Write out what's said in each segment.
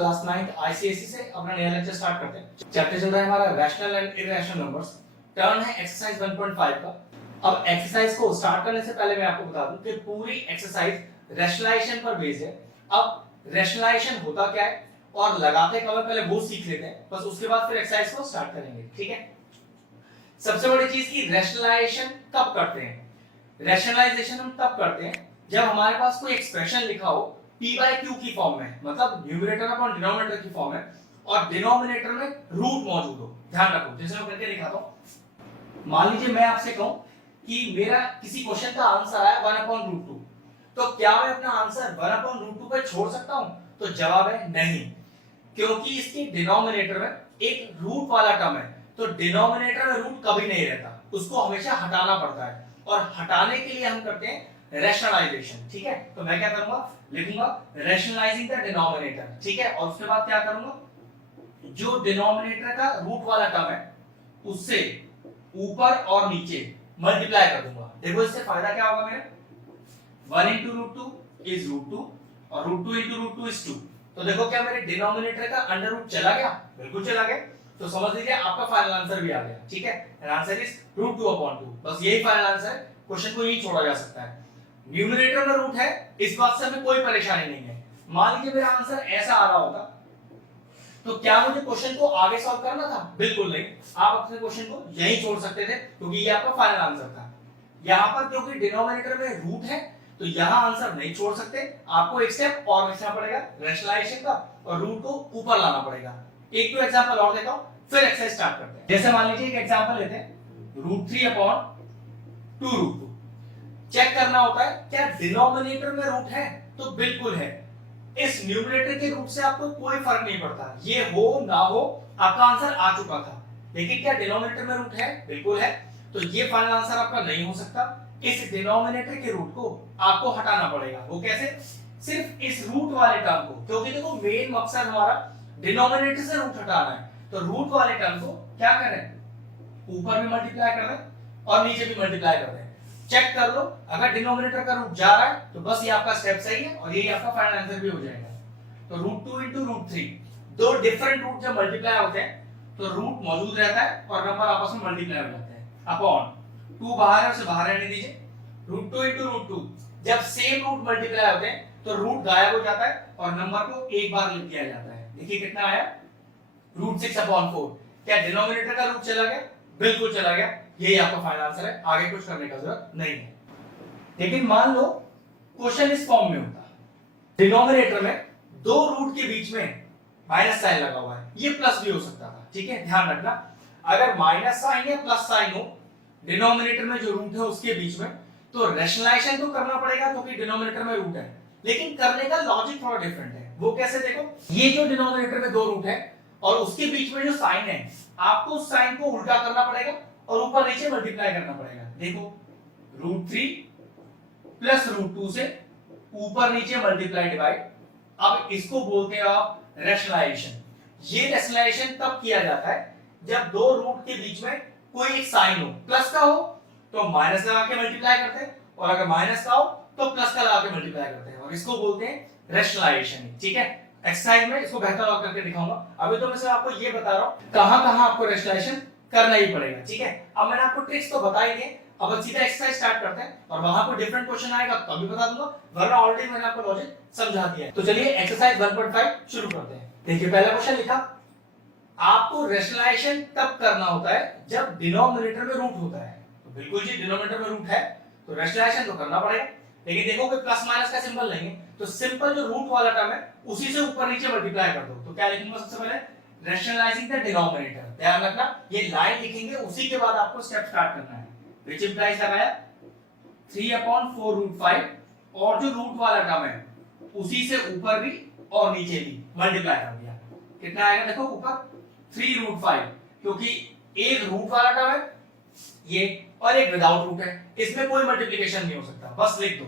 Class 9th ICSE से अपना नया लेक्चर स्टार्ट करते हैं। चैप्टर चल रहा है हमारा rational and irrational numbers. Turn है एक्सरसाइज 1.5 का। अब एक्सरसाइज को स्टार्ट करने से पहले मैं आपको बता दूं कि पूरी एक्सरसाइज रैशनलाइजेशन पर बेस्ड है। अब रैशनलाइजेशन होता क्या है और लगाते कब है पहले वो सीख लेते हैं, बस उसके बाद फिर एक्सरसाइज को स्टार्ट करेंगे। ठीक है, सबसे बड़ी चीज की रैशनलाइजेशन कब करते हैं। रैशनलाइजेशन हम तब करते हैं जब हमारे पास कोई एक्सप्रेशन लिखा हो p by q की फॉर्म में, मतलब न्यूमरेटर अपॉन डिनोमिनेटर की फॉर्म में, और डिनोमिनेटर में रूट मौजूद हो। ध्यान रखो, जैसे मैं करके दिखाता हूं। मान लीजिए मैं आपसे कहूं कि मेरा किसी क्वेश्चन का आंसर आया 1/√2, तो क्या मैं अपना आंसर 1/√2 पे छोड़ सकता हूं? तो जवाब है नहीं, क्योंकि इसके डिनोमिनेटर में एक रूट वाला टर्म है, तो डिनोमिनेटर में रूट कभी नहीं रहता, उसको हमेशा हटाना पड़ता है, और हटाने के लिए हम करते हैं रैशनलाइजेशन। ठीक है, तो मैं क्या करूंगा, लिखूंगा रैशनलाइजिंग द डिनोमिनेटर। ठीक है, और उसके बाद क्या करूंगा, जो डिनोमिनेटर का रूट वाला टर्म है उससे ऊपर और नीचे मल्टीप्लाई कर दूंगा। देखो इससे फायदा क्या होगा मेरा, 1 into √2 is √2 और √2 into √2 is 2। तो देखो क्या मेरे डिनोमिनेटर का अंडर रूट चला गया, बिल्कुल चला गया। तो समझ लीजिए आपका फाइनल आंसर भी आ गया। ठीक है, आंसर इज √2/2। बस यही फाइनल आंसर है, क्वेश्चन को यही छोड़ा जा सकता है। न्यूमरेटर में रूट है, इस बात से हमें कोई परेशानी नहीं है। मान लीजिए मेरा आंसर ऐसा आ रहा होता, तो क्या मुझे क्वेश्चन को आगे सॉल्व करना था? बिल्कुल नहीं, आप अपने क्वेश्चन को यहीं छोड़ सकते थे, क्योंकि ये आपका फाइनल आंसर था। यहां पर क्योंकि डिनोमिनेटर में रूट है, तो यहां आंसर नहीं छोड़ सकते, आपको एक स्टेप और लिखना पड़ेगा रैशनलाइजेशन का, और रूट को ऊपर लाना पड़ेगा। एक तो एग्जांपल और देता हूं, फिर एक्सरसाइज स्टार्ट करते हैं। जैसे मान लीजिए एक एग्जांपल लेते हैं, √3/2√2। चेक करना होता है क्या डिनोमिनेटर में रूट है, तो बिल्कुल है। इस न्यूमरेटर के रूट से आपको कोई फर्क नहीं पड़ता, ये हो ना हो आपका आंसर आ चुका था। लेकिन क्या डिनोमिनेटर में रूट है? बिल्कुल है, तो ये फाइनल आंसर आपका नहीं हो सकता। इस डिनोमिनेटर के रूट को आपको हटाना पड़ेगा। वो कैसे? सिर्फ इस रूट वाले टर्म को, क्योंकि देखो मेन मकसद हमारा डिनोमिनेटर से रूट हटाना है, तो रूट वाले टर्म को क्या करें, ऊपर भी मल्टीप्लाई कर दें और नीचे भी मल्टीप्लाई कर दें। चेक कर लो, अगर डिनोमिनेटर का रूट जा रहा है तो बस ये आपका स्टेप सही है, और यही आपका फाइनल आंसर भी हो जाएगा। तो √2 into √3, दो डिफरेंट रूट जब मल्टीप्लाई होते हैं तो रूट मौजूद रहता है और नंबर आपस में मल्टीप्लाई हो जाते हैं। अपॉन 2 बाहर है, उसे बाहर रहने दीजिए। √2 into √2, जब सेम रूट मल्टीप्लाई होते हैं तो रूट गायब हो जाता है और नंबर को एक बार लिख दिया जाता है। देखिए कितना आया, √6/4। क्या डिनोमिनेटर का रूट चला गया? बिल्कुल चला गया, यही आपका फाइनल आंसर है, आगे कुछ करने का जरूरत नहीं है। लेकिन मान लो क्वेश्चन इस फॉर्म में होता, डिनोमिनेटर में दो रूट के बीच में माइनस साइन लगा हुआ है, ये प्लस भी हो सकता था। ठीक है, ध्यान रखना, अगर माइनस साइन या प्लस साइन हो डिनोमिनेटर में जो रूट है उसके बीच में, तो रैशनलाइजेशन तो करना पड़ेगा क्योंकि डिनोमिनेटर में रूट है, लेकिन करने का लॉजिक थोड़ा डिफरेंट है। वो कैसे? देखो, ये जो डिनोमिनेटर में दो रूट है और उसके बीच में जो साइन है, आपको उस साइन को उल्टा करना पड़ेगा और ऊपर नीचे मल्टीप्लाई करना पड़ेगा। देखो √3 प्लस √2 से ऊपर नीचे मल्टीप्लाई डिवाइड, अब इसको बोलते हैं आप रैशनलाइजेशन। ये रैशनलाइजेशन तब किया जाता है जब दो रूट के बीच में कोई एक साइन हो, प्लस का हो तो माइनस लगा के मल्टीप्लाई करते हैं, और अगर माइनस का हो तो प्लस का लगा के मल्टीप्लाई करते हैं, और इसको बोलते हैं रैशनलाइजेशन। ठीक है, एक्सरसाइज में इसको बेहतर और करके दिखाऊंगा। अभी तो मैं सिर्फ आपको ये बता रहा हूं कहां-कहां आपको रैशनलाइजेशन करना ही पड़ेगा। ठीक है, अब मैंने आपको ट्रिक्स तो बता ही दिए, अब सीधा एक्सरसाइज स्टार्ट करते हैं, और वहां पर डिफरेंट क्वेश्चन आएगा तो भी बता दूंगा, वरना ऑलरेडी मैंने आपको लॉजिक समझा दिया है। तो चलिए एक्सरसाइज 1.5 शुरू करते हैं। देखिए पहला क्वेश्चन लिखा, आपको रैशनलाइजेशन तब करना होता है जब डिनोमिनेटर में रूट होता है। तो बिल्कुल जी, डिनोमिनेटर में रूट है तो रैशनलाइजेशन तो करना पड़ेगा, लेकिन देखो कोई प्लस माइनस का सिंबल नहीं है, तो सिंपल जो रूट वाला टर्म है उसी से ऊपर नीचे मल्टीप्लाई कर दो। तो क्या लिखूंगा सबसे पहले, रैशनलाइजिंग द डिनोमिनेटर। ध्यान रखना, ये लाइन लिखेंगे, उसी के बाद आपको स्टेप स्टार्ट करना है। व्हिच इंप्लाइज लगाया 3/4√5, और जो रूट वाला टर्म है उसी से ऊपर भी और नीचे भी मल्टीप्लाई कर दिया। कितना आएगा देखो, ऊपर 3√5, क्योंकि एक रूट वाला टर्म है ये और एक विदाउट रूट है, इसमें कोई मल्टीप्लिकेशन नहीं हो सकता, बस लिख दो।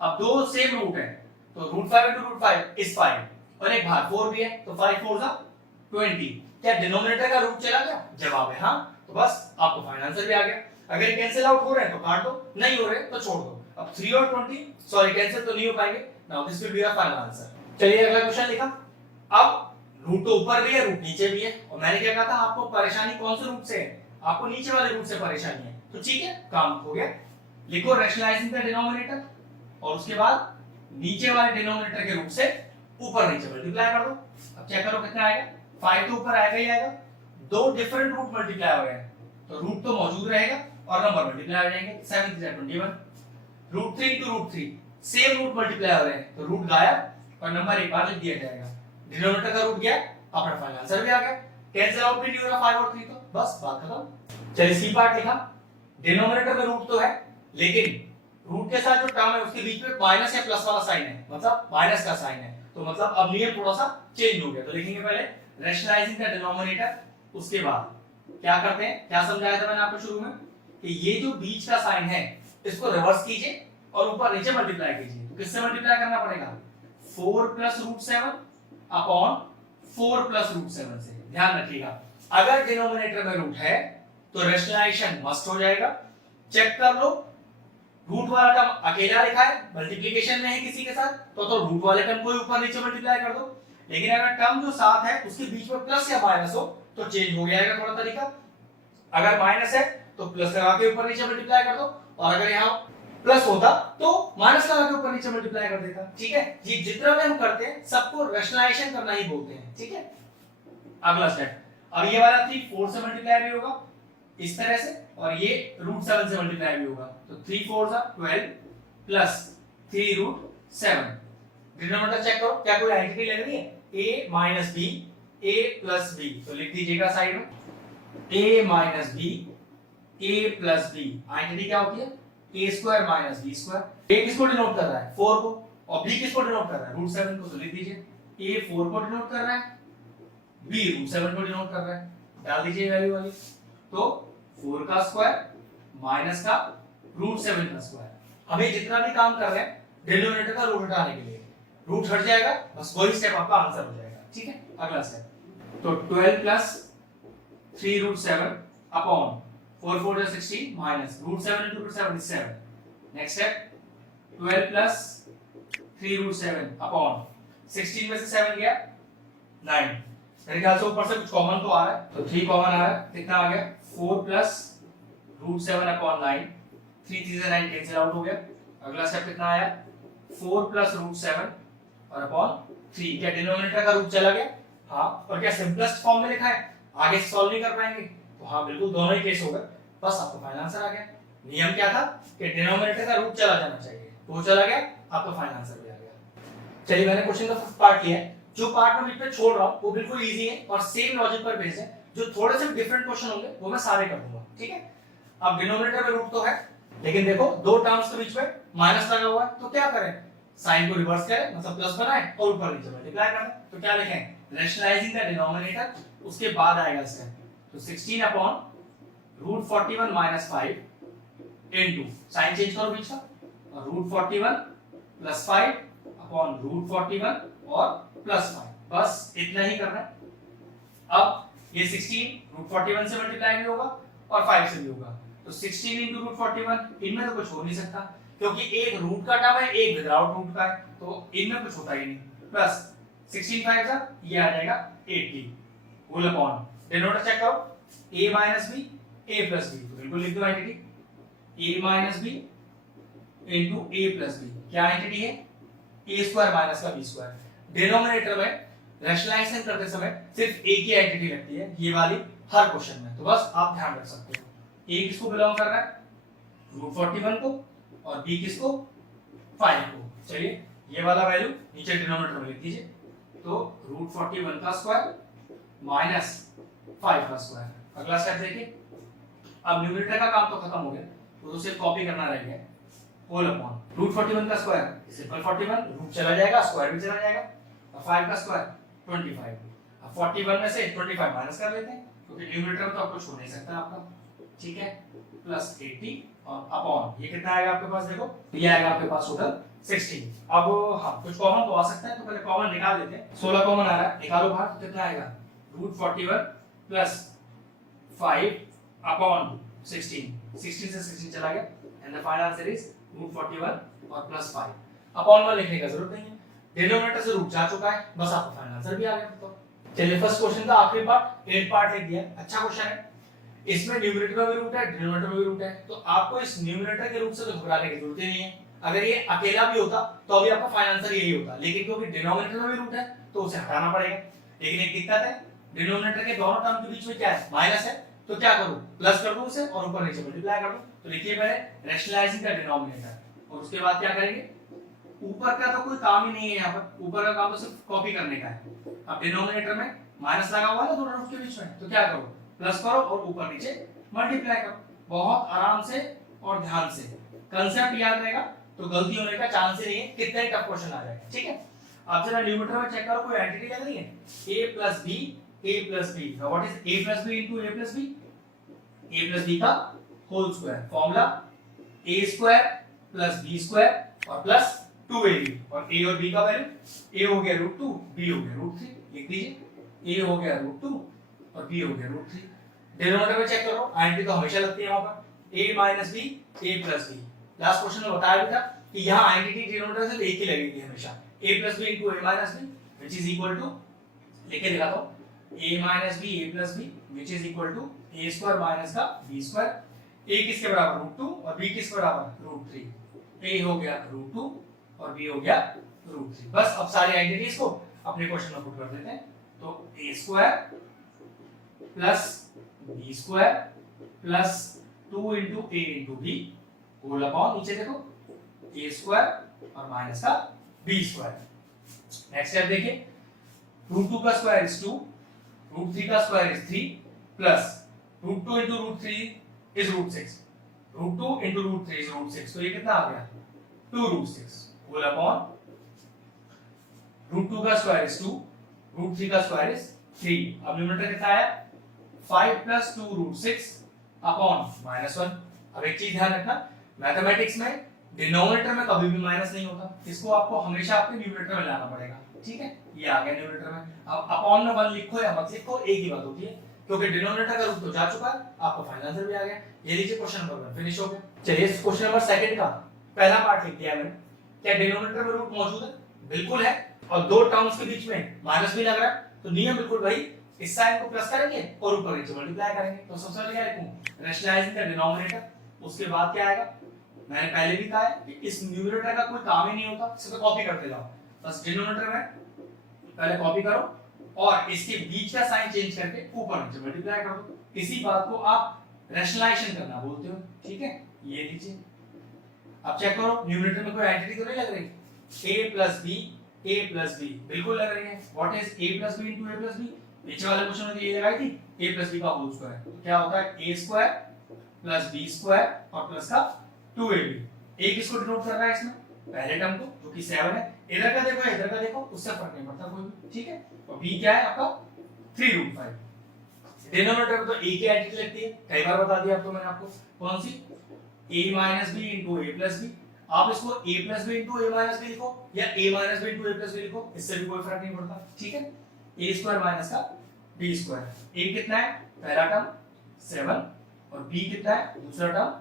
अब दो सेम रूट है तो √5 into √5 is 5, और एक बाहर 4 भी है तो 5 4 20। क्या डिनोमिनेटर का रूट चला गया? जवाब है हाँ, तो बस आपको फाइनल आंसर भी आ गया। अगर कैंसिल आउट हो रहे हैं तो काट दो, नहीं हो रहे तो छोड़ दो। अब 3 और 20 सॉरी कैंसिल तो नहीं हो पाएंगे, now this will be our final answer. चलिए अगला क्वेश्चन लिखा, अब रूट तो ऊपर भी है, रूट नीचे भी है, और मैंने क्या कहा था आपको परेशानी कौन से रूट से है, आपको नीचे वाले रूट से परेशानी है, तो ठीक है काम हो गया। लिखो रैशनलाइजिंग द डिनोमिनेटर, और उसके बाद नीचे वाले डिनोमिनेटर के रूट से ऊपर नीचे मल्टीप्लाई कर दो। अब चेक करो कितना आएगा, 5 तो ऊपर आएगा ही आएगा, दो डिफरेंट रूट मल्टीप्लाई हो रहे हैं तो रूट तो मौजूद रहेगा और नंबर मल्टीप्लाई हो जाएंगे, 7 3 21, root 3 into root 3 same root multiply हो रहे हैं तो रूट गायब और नंबर एक बार लिख दिया जाएगा, डिनोमिनेटर का रूट गया, अपना फाइनल आंसर भी आ गया, कैंसिल आउट भी नहीं हो रहा 5 और 3, तो बस बात खत्म। चलिए सी पार्ट लिखा, डिनोमिनेटर में रूट तो है लेकिन रूट के साथ जो टर्म है उसके बीच में माइनस या प्लस वाला साइन है, मतलब माइनस का साइन है, तो मतलब अब नियम थोड़ा सा चेंज हो गया, तो लिखेंगे पहले रैशनलाइजिंग द डिनोमिनेटर, उसके बाद क्या करते हैं, क्या समझाया था मैंने आपको शुरू में कि ये जो बीच का साइन है इसको रिवर्स कीजिए और ऊपर नीचे मल्टीप्लाई कीजिए, तो किससे मल्टीप्लाई करना पड़ेगा, 4 plus root 7 upon 4 plus root 7 से। ध्यान रखिएगा अगर डिनोमिनेटर में रूट है तो रैशनलाइजेशन मस्ट हो जाएगा, चेक कर लो रूट वाला टर्म अकेला लिखा है, मल्टीप्लिकेशन में है किसी के साथ तो रूट वाले टर्म को ऊपर नीचे मल्टीप्लाई कर दो, लेकिन अगर टर्म जो साथ है उसके बीच में प्लस या माइनस हो तो चेंज हो जाएगा थोड़ा तरीका, अगर माइनस है तो प्लस लगा के ऊपर नीचे मल्टीप्लाई कर दो, और अगर यहाँ प्लस होता तो माइनस लगा के ऊपर नीचे मल्टीप्लाई कर देता, ठीक है। ये जितना भी हम करते हैं सबको रैशनलाइजेशन करना ही बोलते हैं, ठीक है। अगला स्टेप, अब ये वाला 3 4 से मल्टीप्लाई भी होगा इस तरह से, और ये रूट 7 से मल्टीप्लाई भी होगा, तो 3 4 12 प्लस 3 रूट 7, डिनोमिनेटर चेक करो क्या कोई आइडेंटिटी लग रही है, a minus b a plus b, तो लिख दीजिएगा साइड में a minus b a plus b, identity क्या होती है a square minus b square, a किसको डिनोट कर रहा है 4 को, और b किसको डिनोट कर रहा है रूट 7 को, तो लिख दीजिए a 4 को डिनोट कर रहा है, b रूट 7 को डिनोट कर रहा है, डाल दीजिए वैल्यू वाली, तो 4 का स्क्वायर माइनस का रूट 7 का स्क्वायर, हमें जितना भी काम कर रहे हैं डिनोमिनेटर का रूट हटाने के लिए, रूट हट जाएगा बस वही स्टेप आपका आंसर हो जाएगा, ठीक है। अगला स्टेप, तो 12 plus 3 root 7 upon 4 4 is 16 minus root 7 into root 7 is 7, next step 12 plus 3 root 7 upon 16 में से 7 गया 9, मेरे ख्याल से ऊपर से कुछ कॉमन तो आ रहा है, तो 3 कॉमन आ रहा है, कितना आ गया 4 प्लस रूट 7 अपॉन 9, 3 3 से 9 कैंसिल आउट हो गया, अगला स्टेप कितना आया 4 प्लस रूट 7 और अपॉन 3, क्या डिनोमिनेटर का रूट चला गया, हाँ, और क्या सिंपलेस्ट फॉर्म में लिखा है, आगे सॉल्व नहीं कर पाएंगे, तो हाँ बिल्कुल दोनों ही केस होगा, बस आपको फाइनल आंसर आ गया। नियम क्या था कि डिनोमिनेटर का रूट चला जाना चाहिए, वो चला गया, आपका फाइनल आंसर भी आ गया। चलिए मैंने क्वेश्चन का फर्स्ट पार्ट लिया है, जो पार्ट मैं बीच में छोड़ रहा हूं वो बिल्कुल इजी है और सेम लॉजिक पर बेस्ड है, जो थोड़े से डिफरेंट क्वेश्चन होंगे वो मैं सारे कर दूंगा, ठीक है। अब डिनोमिनेटर में रूट तो है लेकिन देखो दो टर्म्स के बीच में माइनस लगा हुआ है, तो क्या करें, साइन को रिवर्स करें, मतलब प्लस बनाएं और ऊपर नीचे मल्टीप्लाई करें, तो क्या लिखें रैशनलाइजिंग द डिनोमिनेटर, उसके बाद आएगा स्टेप, तो 16 upon root 41 minus 5 into sign change करो बीच का, और रूट 41 प्लस 5 अपॉन रूट 41 और प्लस 5, बस इतना ही करना है। अब ये 16 रूट 41 से मल्टीप्लाई भी होगा और 5 से भी होगा, तो 16 into रूट 41, इनमें तो कुछ हो नहीं सकता क्योंकि एक रूट का टर्म है एक विदाउट रूट का है, तो इनमें कुछ होता ही नहीं, प्लस 16 5 जा ये आ जाएगा 80 होल अपॉन, डिनोमिनेटर चेक करो a minus b a plus b, तो बिल्कुल लिख दो identity a minus b into a plus b, क्या आइडेंटिटी है a स्क्वायर माइनस का b स्क्वायर, डिनोमिनेटर में रैशनलाइजेशन करते समय सिर्फ एक ही आइडेंटिटी लगती है, ये वाली हर क्वेश्चन में, तो बस आप ध्यान रख सकते हो a किसको बिलोंग कर रहा है रूट 41 को और b किसको 5 को, चलिए ये वाला वैल्यू नीचे डिनोमिनेटर में लिख दीजिए, तो रूट 41 का स्क्वायर माइनस 5 का स्क्वायर, अगला स्टेप देखिए, अब न्यूमरेटर का काम तो खत्म हो गया, तो सिर्फ कॉपी करना रह गया, होल अपॉन रूट 41 का स्क्वायर सिंपल 41, रूट चला जाएगा स्क्वायर भी चला जाएगा, और 5 का स्क्वायर 25, अब 41 में से 25 माइनस कर लेते हैं क्योंकि न्यूमरेटर में तो अब कुछ हो नहीं सकता आपका, ठीक है, प्लस 80 और अपॉन ये कितना आएगा आपके पास, देखो ये आएगा आपके पास टोटल 16, अब हाँ कुछ कॉमन तो आ सकता है, तो पहले कॉमन निकाल देते हैं, 16 कॉमन आ रहा है, निकालो बाहर, तो कितना आएगा रूट 41 प्लस 5 अपॉन 16 से 16 चला गया, and the final answer is root 41 और प्लस 5, अपॉन 1 लिखने का जरूरत नहीं है, डिनोमिनेटर से रूट जा चुका है, बस आपका फाइनल आंसर भी आ गया। तो चलिए फर्स्ट क्वेश्चन का आखिरी पार्ट, 8 पार्ट लिख दिया, अच्छा क्वेश्चन है। इसमें न्यूमरेटर में भी रूट है, डिनोमिनेटर में भी रूट है, तो आपको इस न्यूमरेटर के रूट से तो घबराने की जरूरत ही नहीं है। अगर ये अकेला भी होता तो अभी आपका फाइनल आंसर यही होता, लेकिन क्योंकि डिनोमिनेटर में भी रूट है तो उसे हटाना पड़ेगा। लेकिन एक दिक्कत है, डिनोमिनेटर के दोनों टर्म के बीच में क्या है, माइनस है, तो क्या करूं, प्लस कर दूं उसे और ऊपर नीचे मल्टीप्लाई कर दूं। तो लिखिए पहले रैशनलाइजिंग का डिनोमिनेटर, और उसके बाद क्या करेंगे, ऊपर का तो कोई काम ही नहीं है, यहाँ पर ऊपर का काम तो सिर्फ कॉपी करने का है। अब डिनोमिनेटर में माइनस लगा हुआ है दोनों रूट के बीच में, तो क्या करो, प्लस करो और ऊपर नीचे मल्टीप्लाई करो। बहुत आराम से और ध्यान से, कंसेप्ट याद रहेगा तो गलती होने का चांस ही नहीं है, कितना ही टफ क्वेश्चन आ जाएगा। ठीक है, अब जरा न्यूमरेटर में चेक करो, कोई एंटिटी लग रही है, a plus b, a plus b। Now what is a plus b into a plus b? a plus b का whole square, formula a square plus b square और प्लस 2ab, और a और b का value, a हो गया √2, b हो गया √3, लिख दीजिए, a हो गया √2 और b हो गया √3। डिनोमिनेटर में चेक करो, आइडेंटिटी तो हमेशा लगती है वहां पर, a minus b, a plus b। Last question में बताया भी था कि यहाँ आइडेंटिटी डिनोमिनेटर से एक ही लगेगी हमेशा, a plus b into a minus b which is equal to, लिख के दिखाता हूँ, a minus b, a plus b which is equal to a square minus का b square। a किसके बराबर √2 और b किसके बराबर √3। a हो गया √2 और b हो गया √3। बस अब सारी आइडेंटिटीज को अपने क्वेश्चन में पुट कर देते हैं। तो a square plus b square plus 2 into a into b whole upon, नीचे देखो, a स्क्वायर और माइनस का b स्क्वायर। नेक्स्ट स्टेप देखिए, √2 का स्क्वायर इज 2, √3 का square is 3 plus √2 into √3 is √6, √2 into √3 is √6, तो ये कितना आ गया 2√6 होल अपॉन √2 का स्क्वायर इज 2, √3 का स्क्वायर इज 3। अब न्यूमरेटर कितना आया 5 plus 2√6 अपॉन -1। अब एक चीज ध्यान रखना, मैथमेटिक्स में डिनोमिनेटर में कभी भी माइनस नहीं होता, इसको आपको हमेशा आपके न्यूमरेटर में लाना पड़ेगा। ठीक है, ये आ गया न्यूमरेटर में। अब अपॉन में 1 लिखो या मत लिखो, एक ही बात होती है, क्योंकि डिनोमिनेटर का रूट तो जा चुका है, आपका फाइनल आंसर भी आ गया। ये लीजिए क्वेश्चन नंबर 1 फिनिश हो गया। चलिए क्वेश्चन नंबर 2 का पहला पार्ट लिख दिया मैंने। क्या डिनोमिनेटर में रूट मौजूद है? बिल्कुल है, और दो टर्म्स के बीच में माइनस भी लग रहा है, तो नियम बिल्कुल भाई, इस साइन को प्लस करेंगे और ऊपर नीचे मल्टीप्लाई करेंगे। तो सबसे पहले क्या लिखूं, रैशनलाइजिंग द डिनोमिनेटर। उसके बाद क्या आएगा, मैंने पहले भी कहा है कि इस न्यूमरेटर का कोई काम ही नहीं होता, सिर्फ कॉपी करते जाओ। बस डिनोमिनेटर में पहले कॉपी करो और इसके बीच का साइन चेंज करके ऊपर नीचे मल्टीप्लाई कर दो। इसी बात को आप रैशनलाइजेशन करना बोलते हो। ठीक है, ये लीजिए, अब चेक करो न्यूमरेटर में कोई आइडेंटिटी तो नहीं लग रही, a plus b बिल्कुल लग रही है। What is a plus b into a plus b? नीचे वाले क्वेश्चन में ये लगाई थी a plus b का होल स्क्वायर, तो क्या होता है a square plus b square और प्लस का 2ab। a किसको डिनोट कर रहा है इसमें, पहले टर्म को, जो कि 7 है। इधर का देखो इधर का देखो, उससे फर्क नहीं पड़ता कोई भी। ठीक है, और b क्या है आपका 3√5। डिनोमिनेटर में तो a की आइडेंटिटी लगती है, कई बार बता दिया अब तो मैंने आपको, कौन सी, a minus b into a plus b। आप इसको a plus b into a minus b लिखो या a minus b into a plus b लिखो, इससे भी कोई फर्क नहीं पड़ता। ठीक है, a स्क्वायर माइनस का b स्क्वायर। a कितना है, पहला टर्म 7 और b कितना है, दूसरा टर्म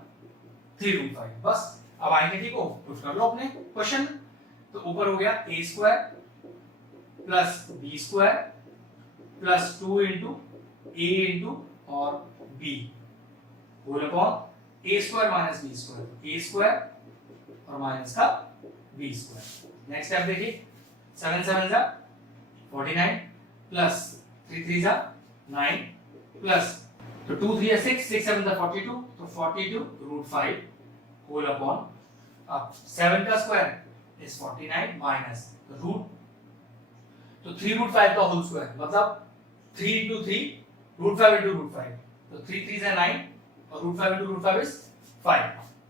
3√5। बस अब आइडेंटिटी को पुट कर लो अपने क्वेश्चन। तो ऊपर हो गया a square plus b square plus 2 into a into और b whole upon a square minus b square, a square और माइनस का b स्क्वायर। नेक्स्ट स्टेप देखिए, 7 7 जा 49 प्लस 3 3 जा 9 प्लस, तो 2 3 6 6 7 जा 42, तो 42√5 होल अपॉन, अब 7 का स्क्वायर इज 49 माइनस रूट, तो 3√5 का होल स्क्वायर मतलब 3 into 3 √5 into √5, तो 3 3 जा 9 और √5 into √5 इज 5।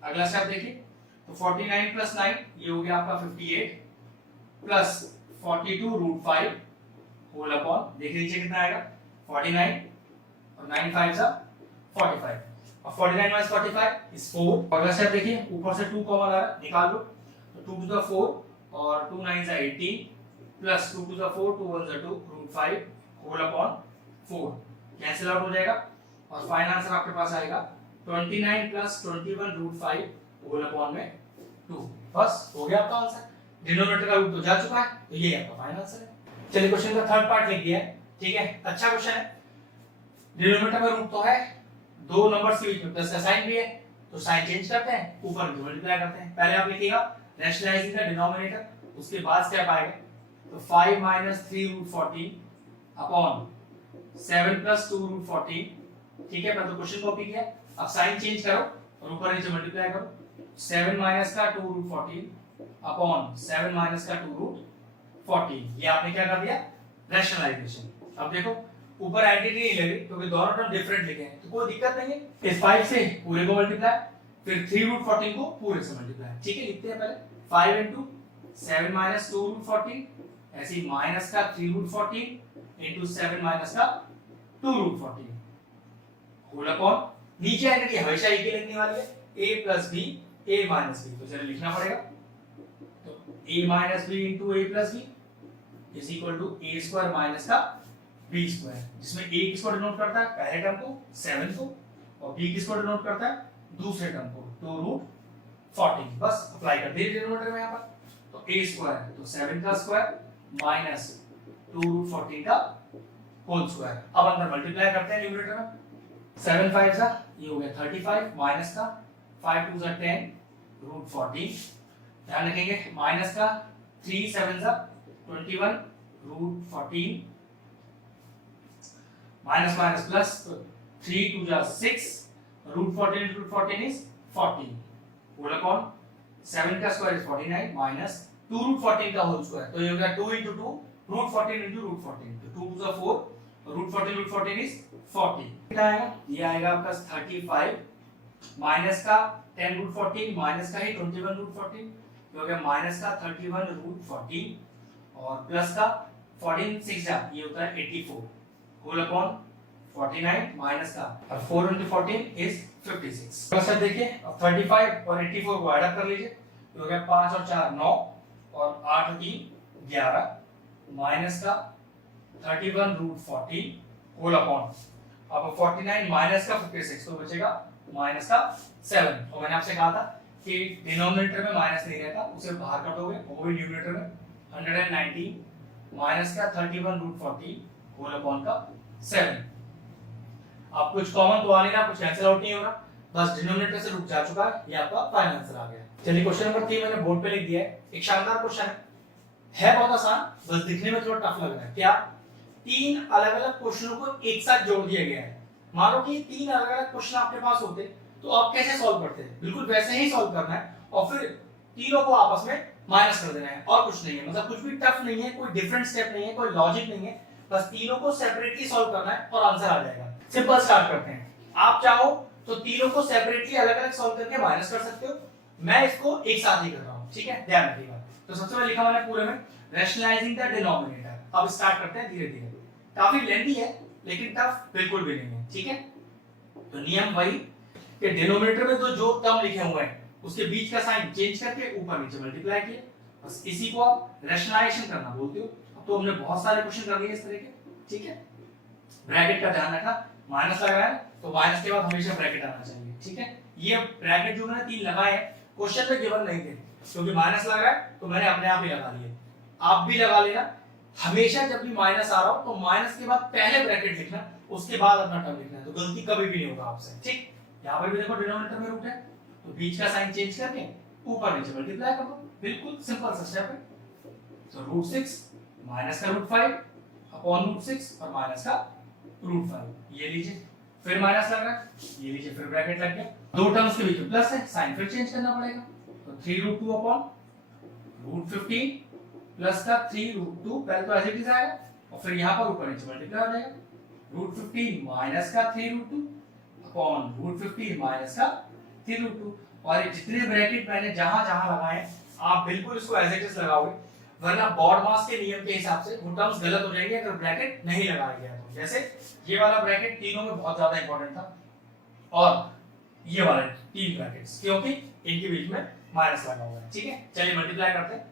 अगला स्टेप देखिए, तो 49 प्लस 9 ये हो गया आपका 58 प्लस 42√5 होल अपॉन, देखिए नीचे कितना आएगा 49 और 9 5 जा 45, और 49 minus 45 is 4। अगला स्टेप देखिए, ऊपर से 2 कॉमन आ रहा है, निकाल लो, तो 2 to the 4 और 2 9 जा 18 प्लस 2 to the 4 2 1 जा 2 √5 होल अपॉन 4, कैंसिल आउट हो जाएगा और फाइनल आंसर आपके पास आएगा 29 प्लस 21√5 होल अपॉन में 2। बस हो गया आपका आंसर। डिनोमिनेटर का रूट तो जा चुका है, तो ये आपका फाइनल आंसर है। चलिए क्वेश्चन का थर्ड पार्ट लिख दिया है, ठीक है, अच्छा क्वेश्चन है। डिनोमिनेटर में रूट तो है, दो नंबर्स के बीच में प्लस का साइन भी है, तो साइन चेंज करते हैं, ऊपर नीचे मल्टीप्लाई करते हैं। पहले आप लिखिएगा रैशनलाइजिंग द डिनोमिनेटर, उसके बाद स्टेप आएगा, तो 5 - 3 रूट 14 अपॉन 7 + 2 रूट 14, ठीक है। पहले तो क्वेश्चन कॉपी किया, अब साइन चेंज करो और ऊपर नीचे मल्टीप्लाई करो, 7 - का 2 रूट 14 अपॉन 7 - का 2 रूट 14, ये आपने क्या कर दिया, रैशनलाइजेशन। अब देखो ऊपर एंटिटी नहीं लगी क्योंकि दोनों टर्म डिफरेंट लिखे हैं, तो कोई दिक्कत नहीं है। इस 5 से पूरे को मल्टीप्लाई, फिर 3 रूट 14 को पूरे से मल्टीप्लाई, ठीक है। लिखते हैं पहले 5 * 7 - 2 रूट 14, ऐसे ही माइनस का 3 रूट 14 इंटू 7 - का 2 रूट 14 होल अपॉन, नीचे एंटिटी हमेशा एक ही लिखने वाली है, a + b a - b, तो चलिए लिखना पड़ेगा, तो a - b into a + b is equal to a² - का b², जिसमें a किसको डिनोट करता है, पहले टर्म को 7 को, और b किसको डिनोट करता है, दूसरे टर्म को 2 रूट 14। बस अप्लाई कर दीजिए डिनोमिनेटर में यहाँ पर, तो a² तो 7 का स्क्वायर माइनस 2 रूट 14 का होल स्क्वायर। अब अंदर मल्टीप्लाई करते हैं न्यूमरेटर में, 7 5 सा ये हो गया 35 माइनस का 5 2 सा 10 रूट 14, ध्यान रखेंगे माइनस का 3 7 सा 21 रूट 14, माइनस माइनस प्लस, 3 2 जा 6 रूट 14 इज 40 होल अपॉन 7 का स्क्वायर इज 49 माइनस 2 रूट 14 का होल स्क्वायर, तो ये हो गया 2 * 2 रूट 14 * रूट 14, तो 2 2 जा 4 रूट 14 इज 40, कितना आएगा, ये आएगा आपका 35 माइनस का 10 रूट 14 माइनस का ही 21 रूट 14, ये हो गया माइनस का 31 रूट 14 और प्लस का 14 6 जा ये होता है 84 होल अपॉन 49 माइनस का, और 4 * 14 इज 56। बस अब देखिए, अब 35 और 84 को ऐड अप कर लीजिए, तो हो गया 5 और 4 9 और 8 और 3 11 माइनस का 31 रूट 14 होल अपॉन, अब 49 माइनस का 56 तो बचेगा माइनस का 7। तो मैंने आपसे कहा था कि डिनोमिनेटर में माइनस नहीं रहता, उसे बाहर कर दोगे, वो भी न्यूमरेटर में 119 माइनस का 31 रूट 14 होल अपॉन का 7। अब कुछ कॉमन तो आ नहीं रहा, कुछ कैंसिल आउट नहीं हो रहा, बस डिनोमिनेटर से रुक जा चुका है, ये आपका फाइनल आंसर आ गया। चलिए क्वेश्चन नंबर 3 मैंने बोर्ड पे लिख दिया है, एक शानदार क्वेश्चन है बहुत आसान, बस दिखने में थोड़ा टफ लग रहा है। क्या 3 अलग-अलग क्वेश्चनों को एक साथ जोड़ दिया गया है। मानो कि 3 अलग-अलग क्वेश्चन आपके पास होते तो आप कैसे सॉल्व करते हैं, बिल्कुल वैसे ही सॉल्व करना है और फिर तीनों को आपस में माइनस कर देना है, और कुछ नहीं है, मतलब कुछ भी टफ नहीं है, कोई डिफरेंट स्टेप नहीं है, कोई लॉजिक नहीं है, बस तीनों को सेपरेटली सॉल्व करना है और आंसर आ जाएगा। सिंपल स्टार्ट करते हैं। आप चाहो तो तीनों को सेपरेटली अलग-अलग सॉल्व करके माइनस कर सकते हो, मैं इसको एक साथ ही कर रहा हूं, ठीक है, ध्यान रखिएगा। तो सबसे पहले लिखा मैंने पूरे में रैशनलाइजिंग द डिनोमिनेटर। अब स्टार्ट करते हैं धीरे-धीरे, काफी लेंथी है लेकिन टफ बिल्कुल भी नहीं है, ठीक है। तो नियम वही कि डिनोमिनेटर में तो जो टर्म लिखे हुए हैं उसके बीच का साइन चेंज करके ऊपर नीचे मल्टीप्लाई किए, बस इसी को आप रैशनलाइजेशन करना बोलते हो। अब तो हमने बहुत सारे क्वेश्चन कर लिए इस तरह के, ठीक है। ब्रैकेट का ध्यान रखना, माइनस लग रहा है तो माइनस के बाद हमेशा ब्रैकेट आना चाहिए, ठीक है। ये ब्रैकेट जो मैंने 3 लगाए हैं क्वेश्चन में गिवन नहीं थे, क्योंकि माइनस लग रहा है तो मैंने अपने आप ही लगा लिए, आप भी लगा लेना। हमेशा जब भी माइनस आ रहा हो तो माइनस के बाद पहले ब्रैकेट लिखना, उसके बाद अपना टर्म लिखना है, तो गलती कभी भी नहीं होगा आपसे, ठीक। यहाँ पर भी देखो डिनोमिनेटर में रूट है, तो बीच का साइन चेंज करके ऊपर नीचे मल्टीप्लाई कर दो, बिल्कुल सिंपल सा स्टेप है। तो √6 माइनस का √5 अपॉन √6 और माइनस का √5, ये लीजिए, फिर माइनस लग रहा है, ये लीजिए, फिर ब्रैकेट लग गया, दो टर्म्स के बीच में प्लस है, साइन फिर चेंज करना पड़ेगा, तो 3√2 अपॉन √15 प्लस का 3√2, पहले तो एज इट इज आएगा और फिर यहाँ पर ऊपर नीचे मल्टीप्लाई हो जाएगा, √15 माइनस का 3√2 अपॉन √15 माइनस का 3√2, और ये जितने ब्रैकेट मैंने जहां जहां लगाए आप बिल्कुल इसको एज इट इज लगाओगे, वरना बॉड मास के नियम के हिसाब से वो टर्म्स गलत हो जाएंगे अगर ब्रैकेट नहीं लगाया गया तो। जैसे ये वाला ब्रैकेट तीनों में बहुत ज्यादा इंपॉर्टेंट था, और ये वाले 3 ब्रैकेट्स, क्योंकि इनके बीच में माइनस लगा हुआ है, ठीक है। चलिए मल्टीप्लाई करते हैं।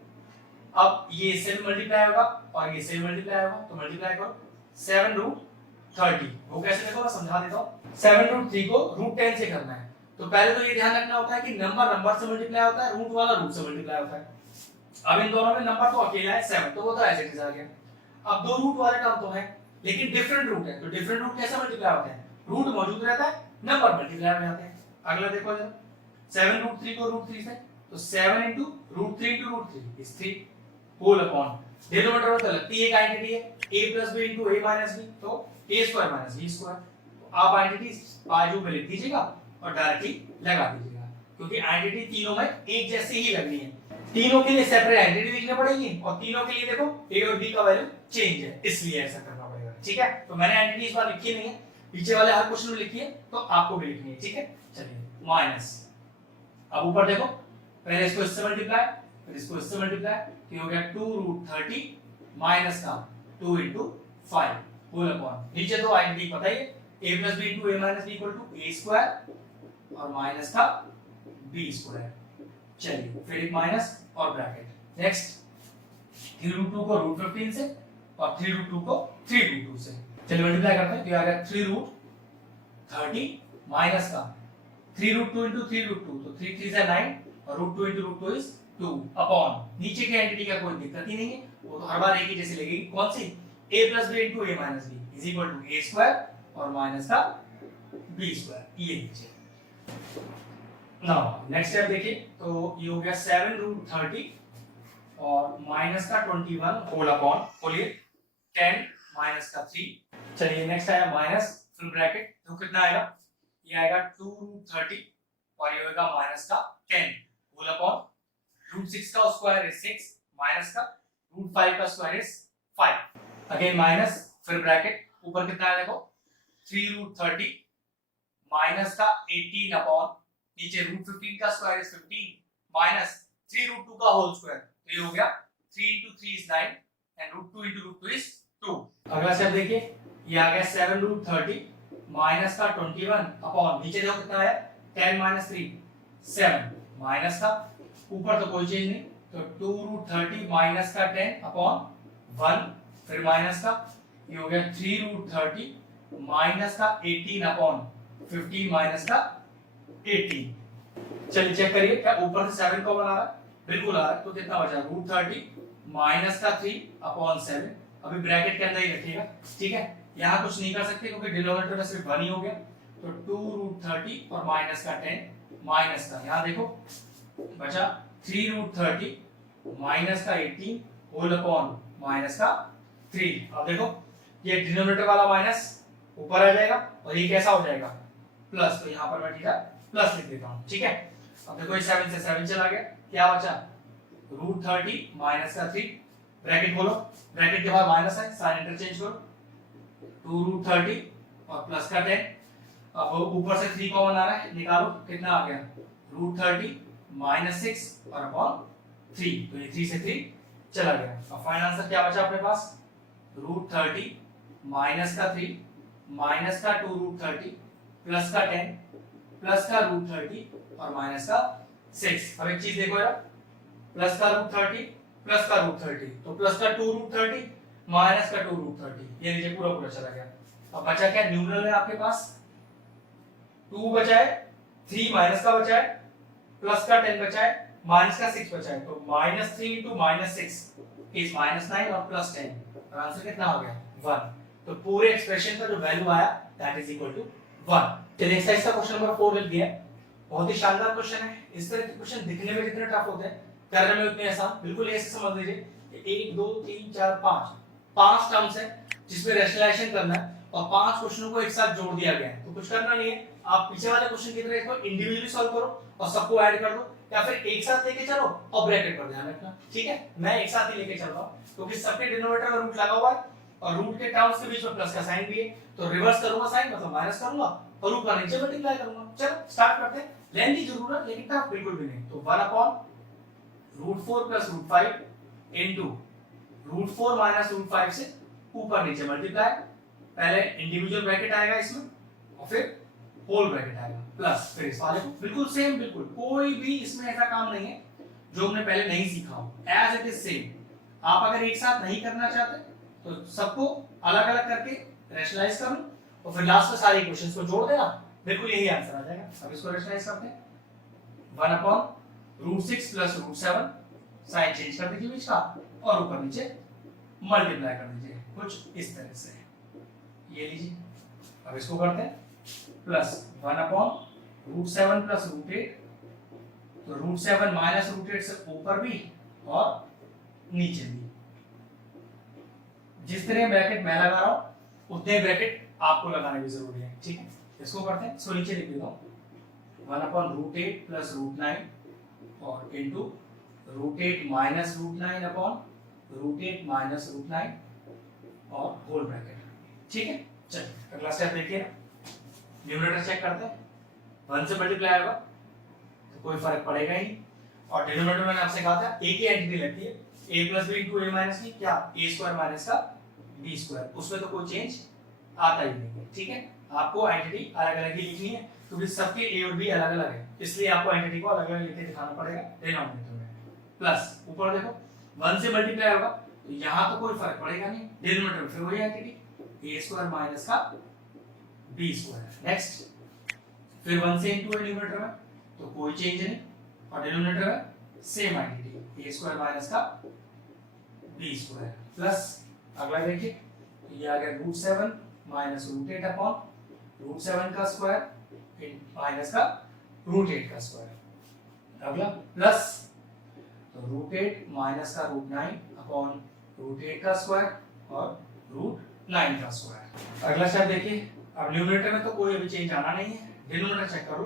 अब ये इससे भी मल्टीप्लाई होगा और ये इससे भी मल्टीप्लाई होगा, तो मल्टीप्लाई करो 7√30, वो कैसे देखो मैं समझा देता हूँ। 7√3 को √10 से करना है, तो पहले तो ये ध्यान रखना होता है कि नंबर नंबर से मल्टीप्लाई होता है, रूट वाला रूट से मल्टीप्लाई होता है। अब इन दोनों में नंबर तो अकेला है 7, तो वो तो एज इट इज आ गया। अब दो रूट वाले टर्म तो है, लेकिन डिफरेंट रूट है, तो डिफरेंट रूट कैसे मल्टीप्लाई होते हैं? रूट मौजूद रहता है, नंबर मल्टीप्लाई हो जाते हैं। अगला देखो जरा, 7 रूट 3 को रूट 3 से, तो 7 into root 3 into root 3 is 3 whole upon denominator में तो लगती है एक आइडेंटिटी है a plus b into a minus b, तो a square minus b square। तो आप आइडेंटिटी बाजू में लिख दीजिएगा और डायरेक्टली लगा दीजिएगा, क्योंकि आइडेंटिटी तीनों में एक जैसी ही लगनी है। तीनों के लिए सेपरेट आइडेंटिटी लिखनी पड़ेगी और तीनों के लिए देखो a और b का वैल्यू चेंज है, इसलिए ऐसा करना पड़ेगा। ठीक है, तो मैंने आइडेंटिटी इस बार लिखी नहीं है, पीछे वाले हर क्वेश्चन में लिखी है, तो आपको भी लिखनी है। ठीक है, चलिए माइनस, अब ऊपर देखो, पहले इसको इससे मल्टीप्लाई, फिर इसको इससे मल्टीप्लाई, तो ये हो गया 2 रूट 30 माइनस का 2 into 5 होल अपॉन, नीचे तो आइडेंटिटी पता ही है, a plus b into a minus b equal to a square और माइनस का b square। चलिए फिर एक माइनस और ब्रैकेट। नेक्स्ट 3 रूट 2 को रूट 15 से और 3 रूट 2 को 3 रूट 2 से, चलिए मल्टीप्लाई करते हैं, तो ये आ गया 3 रूट 30 माइनस का 3 रूट 2 into 3 रूट 2, तो 3 3 से 9 और root 2 into root 2 is 2 upon, नीचे की एंटिटी का कोई दिक्कत ही नहीं है, वो तो हर बार एक ही जैसे लगेगी। कौन सी? a plus b into a minus b is equal to a square और माइनस का b square, ये नीचे। नाउ नेक्स्ट स्टेप देखिए, तो ये हो गया 7 रूट 30 और माइनस का 21 होल अपॉन, बोलिए 10 माइनस का 3। चलिए नेक्स्ट आया माइनस, फिर ब्रैकेट, तो कितना आएगा? ये आएगा 2 रूट 30 और ये होगा माइनस का 10 होल अपॉन रूट 6 का स्क्वायर इज 6 माइनस का रूट 5 का स्क्वायर इज 5, अगेन माइनस, फिर ब्रैकेट, ऊपर कितना है देखो 3 रूट 30 माइनस का 18 अपॉन, नीचे रूट 15 का स्क्वायर इज 15 माइनस 3 रूट 2 का होल स्क्वायर, तो ये हो गया 3 into 3 is 9 and root 2 into root 2 is 2। अगला स्टेप देखिए, ये आ गया 7 रूट 30 माइनस का 21 अपॉन, नीचे देखो कितना है 10 माइनस 3 7 माइनस का, ऊपर तो कोई चीज नहीं, तो 2 रूट 30 माइनस का 10 अपॉन 1, फिर माइनस का, ये हो गया 3 रूट 30 माइनस का 18 अपॉन 15 माइनस का 18। चलिए चेक करिए, क्या ऊपर से 7 कॉमन आ रहा है? बिल्कुल आ रहा है, तो कितना बचा रूट 30 माइनस का 3 अपॉन 7, अभी ब्रैकेट के अंदर ही रखिएगा। ठीक है, यहाँ कुछ नहीं कर सकते क्योंकि डिनोमिनेटर में सिर्फ 1 ही हो गया, तो 2 रूट 30 और माइनस का 10 माइनस का, यहाँ देखो बचा 3 रूट 30 माइनस का 18 होल अपॉन माइनस का 3। अब देखो ये डिनोमिनेटर वाला माइनस ऊपर आ जाएगा और ये कैसा हो जाएगा प्लस, तो यहाँ पर मैं थीटा प्लस लिख देता हूँ। ठीक है, अब देखो ये 7 से 7 चला गया, क्या बचा रूट 30 माइनस का 3, ब्रैकेट खोलो, ब्रैकेट के बाद माइनस है, साइन इंटरचेंज करो, 2 रूट 30 और प्लस का 10, अब ऊपर से 3 कॉमन आ रहा है, निकालो कितना आ गया रूट 30 माइनस 6 और अपॉन 3, तो ये 3 से 3 चला गया। अब फाइनल आंसर क्या बचा अपने पास? रूट 30 माइनस का 3 माइनस का 2 रूट 30 प्लस का 10 प्लस का रूट 30 और माइनस का 6। अब एक चीज देखो यार, प्लस का रूट 30 प्लस का रूट 30, तो प्लस का 2 रूट 30 माइनस का 2 रूट 30, ये नीचे पूरा पूरा चला गया। अब बचा क्या न्यूमरल में आपके पास? 2 बचा है, 3 माइनस का बचा है, प्लस का 10 बचा है, माइनस का 6 बचा है, तो -3 into -6 इज -9 और प्लस 10, और आंसर कितना हो गया 1। तो पूरे एक्सप्रेशन का जो वैल्यू आया दैट इज इक्वल टू 1। चलिए एक्सरसाइज का क्वेश्चन नंबर 4 लिख दिया है, बहुत ही शानदार क्वेश्चन है। इस तरह के क्वेश्चन दिखने में जितने टफ होते हैं करने में उतने आसान, बिल्कुल ऐसे समझ लीजिए 1 2 3 4 5 टर्म्स है जिसमें रैशनलाइजेशन करना है और 5 क्वेश्चनों को एक साथ जोड़ दिया गया है, तो कुछ करना नहीं है, आप पीछे वाले क्वेश्चन की तरह इसको इंडिविजुअली सॉल्व करो और सबको ऐड कर दो, या फिर एक साथ लेके चलो और ब्रैकेट पर ध्यान रखना। ठीक है, मैं एक साथ ही लेके चल रहा हूं क्योंकि सबके डिनोमिनेटर में रूट लगा हुआ है और रूट के टर्म्स के बीच में प्लस का साइन भी है, तो रिवर्स करूंगा साइन, मतलब माइनस करूंगा और ऊपर नीचे मल्टीप्लाई करूंगा। चलो स्टार्ट करते हैं, लेंथी जरूरत लेकिन टफ बिल्कुल भी नहीं, तो 1 upon root 4 plus root 5 into root 4 minus root 5 से ऊपर नीचे मल्टीप्लाई, पहले इंडिविजुअल ब्रैकेट आएगा इसमें और फिर होल ब्रैकेट आएगा प्लस, फिर इस वाले को बिल्कुल सेम, बिल्कुल कोई भी इसमें ऐसा काम नहीं है जो हमने पहले नहीं सीखा हो, एज इट इज सेम। आप अगर एक साथ नहीं करना चाहते तो सबको अलग अलग करके रैशनलाइज कर लो और फिर लास्ट में सारे इक्वेशंस को जोड़ देना, बिल्कुल यही आंसर आ जाएगा। अब इसको रैशनलाइज करते हैं, 1 upon root 6 plus root 7 sign change कर दीजिए बीच का और ऊपर नीचे मल्टीप्लाई कर दीजिए कुछ इस तरह से, ये लीजिए। अब इसको करते हैं प्लस 1/√7 प्लस √8, तो √7 माइनस √8 से ऊपर भी और नीचे भी। जिस तरह ब्रैकेट मैं लगा रहा हूं उतने ब्रैकेट आपको लगाने की जरूरी है, ठीक है। इसको करते हैं, इसको नीचे लिख देता हूं 1/√8 प्लस √9 और इनटू √8 माइनस √9 अपॉन √8 माइनस √9 और होल ब्रैकेट, ठीक है। चलिए अगला स्टेप देखिए, न्यूमरेटर चेक करते हैं। 1 से मल्टीप्लाई होगा तो कोई फर्क पड़ेगा ही नहीं, और डिनोमिनेटर मैंने आपसे कहा था एक ही एंटिटी लगती है, a plus B into A minus b, क्या a स्क्वायर माइनस का b स्क्वायर, उसमें तो कोई चेंज आता ही नहीं है, ठीक है। आपको एंटिटी अलग अलग ही लिखनी है क्योंकि सबके a और b अलग अलग है, इसलिए आपको एंटिटी को अलग अलग लिख के दिखाना पड़ेगा डिनोमिनेटर में। प्लस ऊपर देखो 1 से मल्टीप्लाई होगा तो यहाँ तो कोई फर्क पड़ेगा नहीं, डिनोमिनेटर में फिर वही एंटिटी a स्क्वायर माइनस का b स्क्वायर। नेक्स्ट फिर 1 से इंटू न्यूमरेटर में तो कोई चेंज नहीं, और डिनोमिनेटर में same entity a square minus का b स्क्वायर। प्लस अगला देखिए, ये आ गया √7 माइनस √8 अपॉन √7 का स्क्वायर माइनस का √8 का स्क्वायर। अगला प्लस तो √8 माइनस का √9 अपॉन √8 का स्क्वायर और √9 का स्क्वायर। अगला स्टेप देखिए, अब न्यूमरेटर में तो कोई अभी चेंज आना नहीं है, डिनोमिनेटर चेक करो,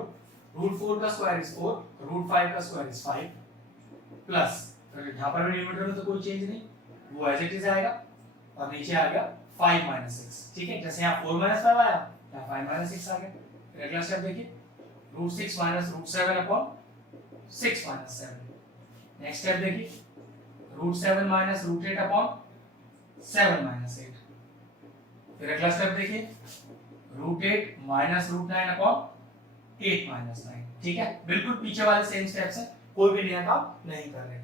√4 का स्क्वायर इज 4, √5 का स्क्वायर इज 5, प्लस यहाँ पर भी न्यूमरेटर में तो कोई चेंज नहीं, वो एज इट इज आएगा, और नीचे आ गया 5 माइनस 6, ठीक है। जैसे यहाँ 4 माइनस 5 आया, यहाँ 5 माइनस 6 आ गया। अगला स्टेप देखिए, √6 minus √7 upon 6 minus 7। Next step देखिए, √7 माइनस √8 अपॉन 7 माइनस 8। फिर अगला स्टेप देखिए, √8 माइनस √9 अपॉन 8 माइनस 9, ठीक है। बिल्कुल पीछे वाले सेम स्टेप्स हैं, कोई भी नया काम नहीं कर रहे।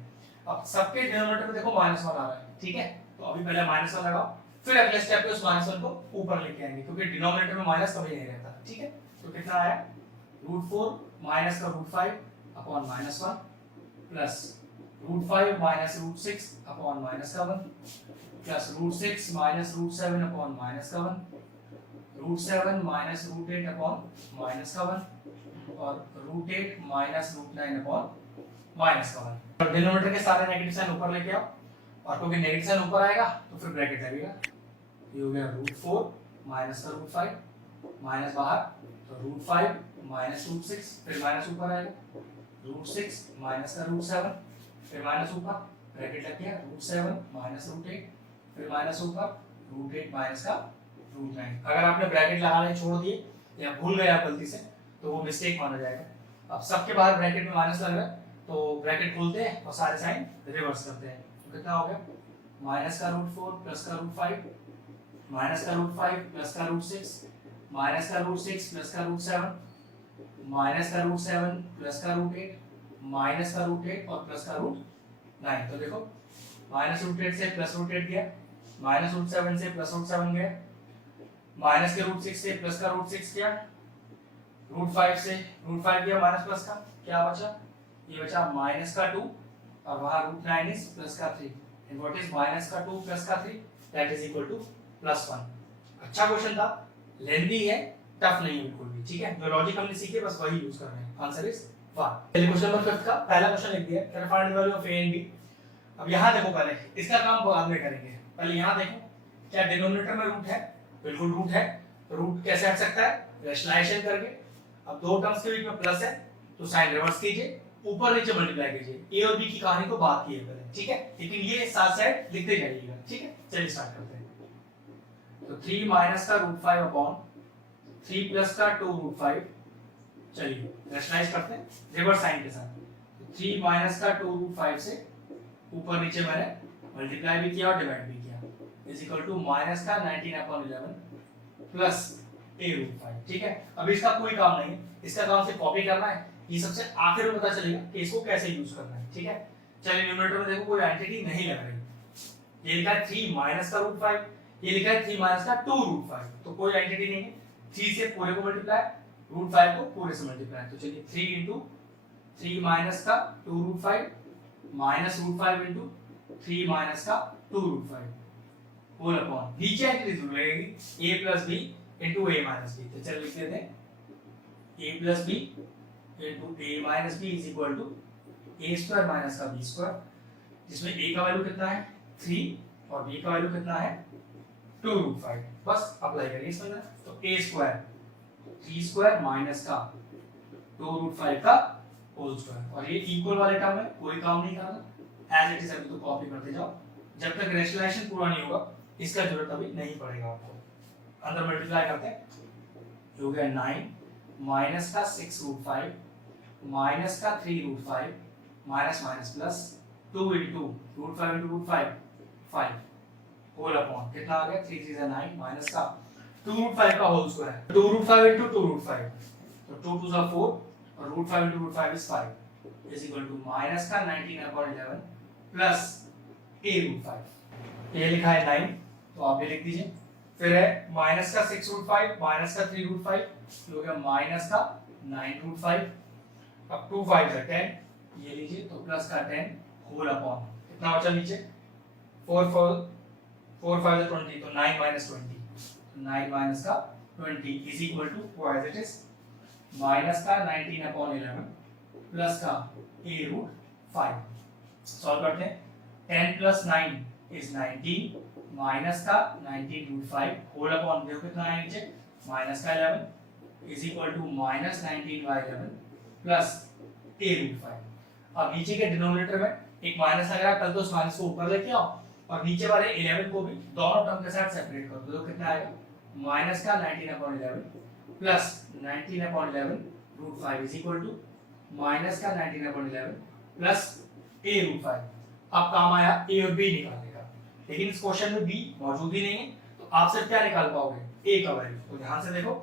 अब सबके डिनोमिनेटर में देखो -1 आ रहा है, ठीक है, तो अभी पहले -1 लगाओ, फिर अगले स्टेप पे उस -1 को ऊपर लेके आएंगे क्योंकि डिनोमिनेटर में माइनस कभी नहीं रहता, ठीक है। तो कितना आया, √4 माइनस का √5 upon -1 plus √5 minus √6 upon -1 plus √6 minus √7 upon -1, √7 minus √8 upon -1 और √8 माइनस √9 अपॉन -1। और डिनोमिनेटर के सारे नेगेटिव साइन ऊपर लेके आओ, और क्योंकि नेगेटिव साइन ऊपर आएगा तो फिर ब्रैकेट लगेगा, ये हो गया √4 माइनस का √5 माइनस बाहर तो √5 माइनस √6, फिर माइनस ऊपर आएगा, √6 माइनस का √7 फिर माइनस ऊपर, ब्रैकेट लग गया, √7 माइनस √8 फिर माइनस ऊपर, √8 माइनस का √9। अगर आपने ब्रैकेट लगाने छोड़ दिए या भूल गए आप गलती से तो वो मिस्टेक माना जाएगा। अब सबके बाहर ब्रैकेट में माइनस लग रहा है तो ब्रैकेट खोलते हैं और सारे साइन रिवर्स करते हैं, तो कितना हो गया, माइनस का √4 प्लस का √5 माइनस का √5 प्लस का √6 माइनस का √6 प्लस का √7 माइनस का √7 प्लस का √8 माइनस का √8 और प्लस का √9। तो देखो माइनस √8 से प्लस √8 गया, माइनस √7 से प्लस √7 गया, माइनस के √6 से प्लस का √6 गया, √5 से √5 गया माइनस प्लस का, क्या बचा, ये बचा माइनस का 2 और वहां √9 इज प्लस का 3 एंड व्हाट इज माइनस का 2 प्लस का 3 दैट इज इक्वल टू +1। अच्छा क्वेश्चन था, लेंथी है, टफ नहीं है बिल्कुल भी, ठीक है। जो लॉजिक हमने सीखे बस वही यूज कर रहे हैं। Answer is 1। चलिए क्वेश्चन नंबर 5 का पहला क्वेश्चन लिख दिया, can find the value of a and b। अब यहां देखो, पहले इसका काम बाद में करेंगे, पहले यहां देखो क्या डिनोमिनेटर में रूट है, बिल्कुल रूट है, तो रूट कैसे हट सकता है, रैशनलाइजेशन करके। अब दो टर्म्स के बीच में प्लस है तो साइन रिवर्स कीजिए, ऊपर नीचे मल्टीप्लाई कीजिए, a और b की कहानी को बात किए पहले, ठीक है, लेकिन ये साथ साथ लिखते जाइएगा, ठीक है। चलिए स्टार्ट करते हैं। तो 3 माइनस का √5 अपॉन 3 प्लस का 2√5, चलिए रैशनलाइज करते हैं रिवर्स साइन के साथ। तो 3 माइनस का 2√5 से ऊपर नीचे मैंने मल्टीप्लाई भी किया और डिवाइड भी किया, इज इक्वल टू माइनस का 19/11 प्लस a√5, ठीक है। अब इसका कोई काम नहीं है, इसका काम सिर्फ कॉपी करना है, ये सबसे आखिर में पता चलेगा कि इसको कैसे यूज करना है, ठीक है। चलिए न्यूमरेटर में देखो कोई आइडेंटिटी नहीं लग रही, ये लिखा है 3 माइनस का √5, ये लिखा है 3 माइनस का 2√5, तो कोई आइडेंटिटी नहीं है। 3 से पूरे को मल्टीप्लाई, √5 को पूरे से मल्टीप्लाई, तो चलिए 3 × 3 माइनस का 2√5 माइनस रूट 5 इंटू 3 माइनस का 2 रूट 5 होल अपॉन नीचे एंट्री जरूर लगेगी A plus B into A minus B. तो चल लिख देते हैं A plus B into A minus B is equal to A square minus का बी स्क्वायर, जिसमें ए का वैल्यू कितना है 3 और बी का वैल्यू कितना है 2 रूट 5। बस अप्लाई करिए इसमें। तो ए स्क्वायर 3 स्क्वायर माइनस का 2 रूट 5 का होल स्क्वायर, और ये इक्वल वाले टर्म है, कोई काम नहीं करना, एज इट इज अभी तो कॉपी करते जाओ, जब तक रेशनलाइजेशन पूरा नहीं होगा इसका जरूरत अभी नहीं पड़ेगा आपको। अंदर मल्टीप्लाई करते हैं, हो गया 9 माइनस का 6 रूट 5 माइनस का 3 root 5 minus minus plus 2 into root 5 into root 5 5 whole upon कितना आ गया 3 3 9 माइनस का 2 रूट 5 का whole square 2 root 5 into 2 root 5, तो 2 2 4 और root 5 into root 5 is 5 is equal to minus का 19 अपॉन 11 प्लस a रूट 5। ये लिखा है 9, तो आप ये लिख दीजिए। फिर है माइनस का 6 रूट 5 माइनस का 3 रूट 5, ये हो गया माइनस का 9 रूट 5। अब 2 5 है 10, ये लीजिए, तो प्लस का 10 होल अपॉन कितना बचा नीचे 4 5 है 20, तो 9 माइनस 20, 9 माइनस का 20 is equal to as it is minus का 19 अपॉन 11 प्लस का a रूट 5। सॉल्व करते हैं, 10 प्लस 9 इज 19 माइनस का 19 रूट 5 होल अपॉन देखो कितना है नीचे माइनस का 11 is equal to minus 19 by 11 plus a root 5। अब नीचे के डिनोमिनेटर में एक माइनस लग रहा है, कल तो उस माइनस को ऊपर लेके आओ और नीचे वाले 11 को भी दोनों टर्म के साथ सेपरेट कर दो, तो कितना आएगा माइनस का 19 upon 11 plus 19 upon 11 root 5 is equal to minus का 19 अपॉन 11 प्लस a रूट 5। अब काम आया a और b निकालने का, लेकिन इस क्वेश्चन में b मौजूद ही नहीं है, तो आप सिर्फ क्या निकाल पाओगे a का वैल्यू। तो ध्यान से देखो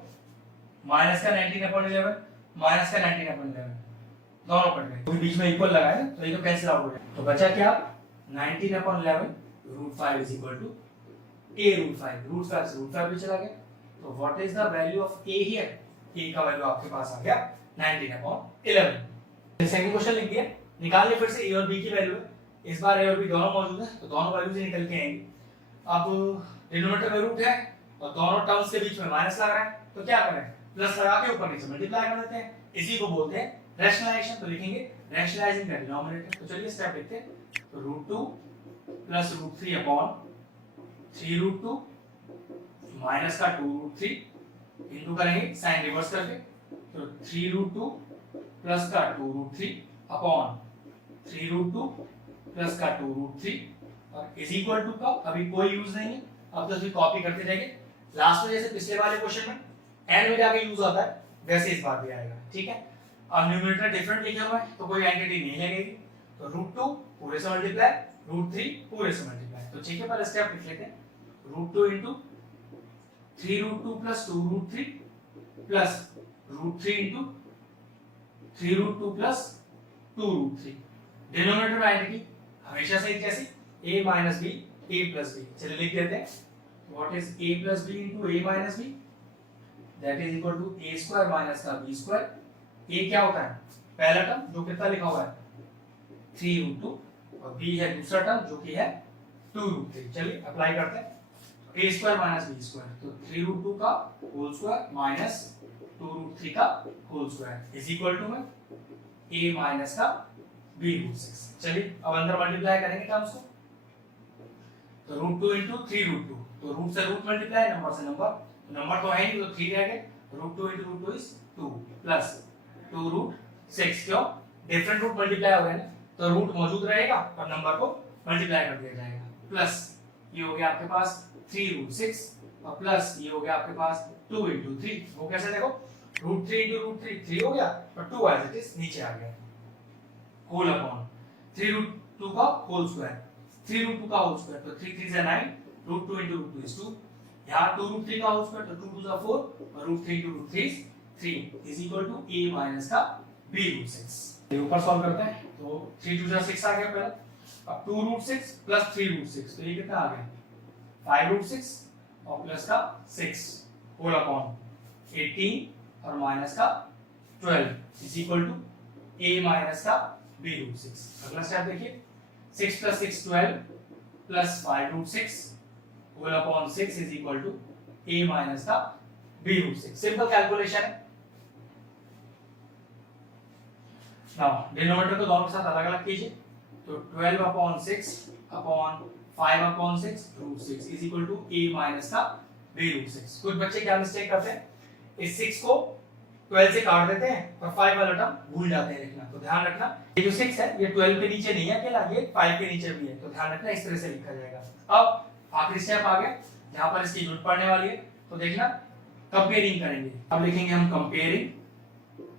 माइनस का 19 अपॉन 11 माइनस का 19 अपॉन 11 दोनों कट गए, क्योंकि बीच में इक्वल लगा है ना, तो ये तो कैंसिल आउट हो जाएगा। तो बचा क्या 19 upon 11 root 5 is equal to a root 5, root 5 से रूट 5 भी चला गया, तो what is the value of a here, a का वैल्यू आपके पास आ गया 19 अपॉन 11। सेकंड क्वेश्चन लिख दिया, निकाल लिया फिर से a और b की वैल्यू है, इस बार a और b दोनों मौजूद है, तो दोनों वैल्यू से निकल के आएंगे। अब डिनोमिनेटर में रूट है और दोनों टर्म्स के बीच में माइनस लग रहा है, तो क्या करें प्लस लगा के ऊपर नीचे मल्टीप्लाई कर देते हैं, इसी को बोलते हैं रैशनलाइजेशन। तो लिखेंगे रैशनलाइजिंग का डिनोमिनेटर, तो चलिए स्टेप लिखते हैं, तो root 2 plus root 3 upon 3 root 2 minus का 2 रूट 3 इंटू करेंगे साइन रिवर्स करके, तो 3 रूट 2 प्लस का 2 रूट 3 अपॉन 3 रूट 2 प्लस का 2 रूट 3 और इज इक्वल टू का अभी कोई यूज नहीं है, अब तो सिर्फ कॉपी करते जाएंगे। लास्ट में जैसे पिछले वाले क्वेश्चन में एंड में जाके यूज आता है वैसे इस बार भी आएगा, ठीक है। अब न्यूमरेटर डिफरेंट लिखा हुआ है तो कोई एंटिटी नहीं लगेगी, तो रूट 2 पूरे से मल्टीप्लाई रूट 3 पूरे से मल्टीप्लाई, तो ठीक है पहले स्टेप लिख लेते हैं, root 2 into 3 root 2 plus 2 root 3 plus root 3 into 3 root 2 plus 2 root 3। Denominator में एंटिटी हमेशा से कैसी a minus b a plus b, चलिए लिख देते हैं what is a plus b into a minus b that is equal to a square minus का b square. a क्या होता है पहला टर्म जो कितना लिखा हुआ है 3 रूट 2 और b है दूसरा टर्म जो कि है 2 रूट 3। चलिए अप्लाई करते हैं, a square minus b square, तो 3 रूट 2 का होल स्क्वायर माइनस 2 रूट 3 का whole square is equal to में a माइनस का b रूट 6। चलिए अब अंदर मल्टीप्लाई करेंगे टर्म्स को, तो रूट 2 इंटू 3 रूट 2, तो रूट से रूट मल्टीप्लाई नंबर से नंबर, तो नंबर तो है नहीं तो 3 रह गए, root 2 into root 2 is 2 plus 2 root 6, क्यों डिफरेंट रूट मल्टीप्लाई हो गए ना, तो रूट मौजूद रहेगा और नंबर को मल्टीप्लाई कर दिया जाएगा, प्लस ये हो गया आपके पास 3 रूट 6 और प्लस ये हो गया आपके पास 2 इंटू 3, वो कैसे देखो रूट 3 इंटू रूट 3 3 हो गया और 2 एज इट इज नीचे आ गया, होल अपॉन 3 रूट 2 का होल स्क्वायर, 3 रूट 2 का होल स्क्वायर, तो 3 3 से 9 रूट 2 इंटू रूट 2 इज 2, यहाँ 2 रूट 3 का होल स्क्वायर, तो 2 2 जा 4 और root 3 into root 3 is 3 is equal to a minus का b रूट 6। ये ऊपर सॉल्व करते हैं, तो 3 2 जा 6 आ गया पहला, अब 2 रूट 6 प्लस 3 रूट 6, तो ये कितना आ गया 5 रूट 6 और प्लस का 6 होल अपॉन 18 और माइनस का 12 is equal to a minus का b रूट 6। अगला स्टेप देखिए, 6 plus 6 12 plus 5 root 6 whole upon 6 is equal to a minus का b root 6. सिंपल कैलकुलेशन है. नाउ डिनोमिनेटर को दोनों के साथ अलग अलग कीजिए. तो 12 upon 6 upon 5 upon 6 root 6 is equal to a minus का b root 6. कुछ बच्चे क्या मिस्टेक करते हैं, इस 6 को 12 से काट देते हैं और 5 वाला टर्म भूल जाते हैं लिखना. तो ध्यान रखना ये जो 6 है ये 12 के नीचे नहीं है अकेला, ये 5 के नीचे भी है. तो ध्यान रखना इस तरह से लिखा जाएगा. अब आखिरी स्टेप आ गया जहां पर इसकी यूनिट पढ़ने वाली है. तो देखना कंपेयरिंग करेंगे. अब लिखेंगे हम कंपेयरिंग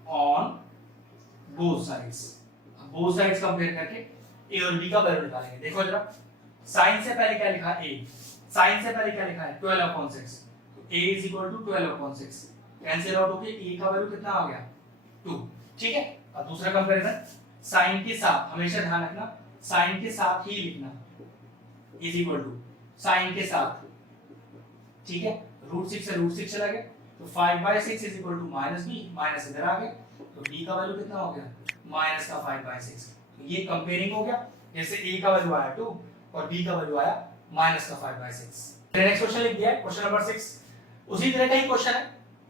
ऑन बोथ साइड्स. अब बोथ साइड्स कंपेयर करके a और b का वैल्यू निकालेंगे. देखो जरा sin से पहले क्या लिखा है, a sin से पहले क्या लिखा है 12 upon 6. तो a is equal to 12 upon 6 cancel out होके a का वैल्यू कितना आ गया 2. ठीक है. अब दूसरा कंपैरिजन sin के साथ, हमेशा ध्यान रखना sin के साथ ही लिखना is equal to sin के साथ. ठीक है. √6 से √6 चला गया तो 5/6 is equal to -b, minus इधर आ गया तो b का वैल्यू कितना हो गया माइनस का 5/6. तो ये कंपेयरिंग हो गया. जैसे a का वैल्यू आया 2 और b का वैल्यू आया माइनस का 5/6. नेक्स्ट क्वेश्चन लिख दिया है क्वेश्चन नंबर 6. उसी तरह का ही क्वेश्चन है,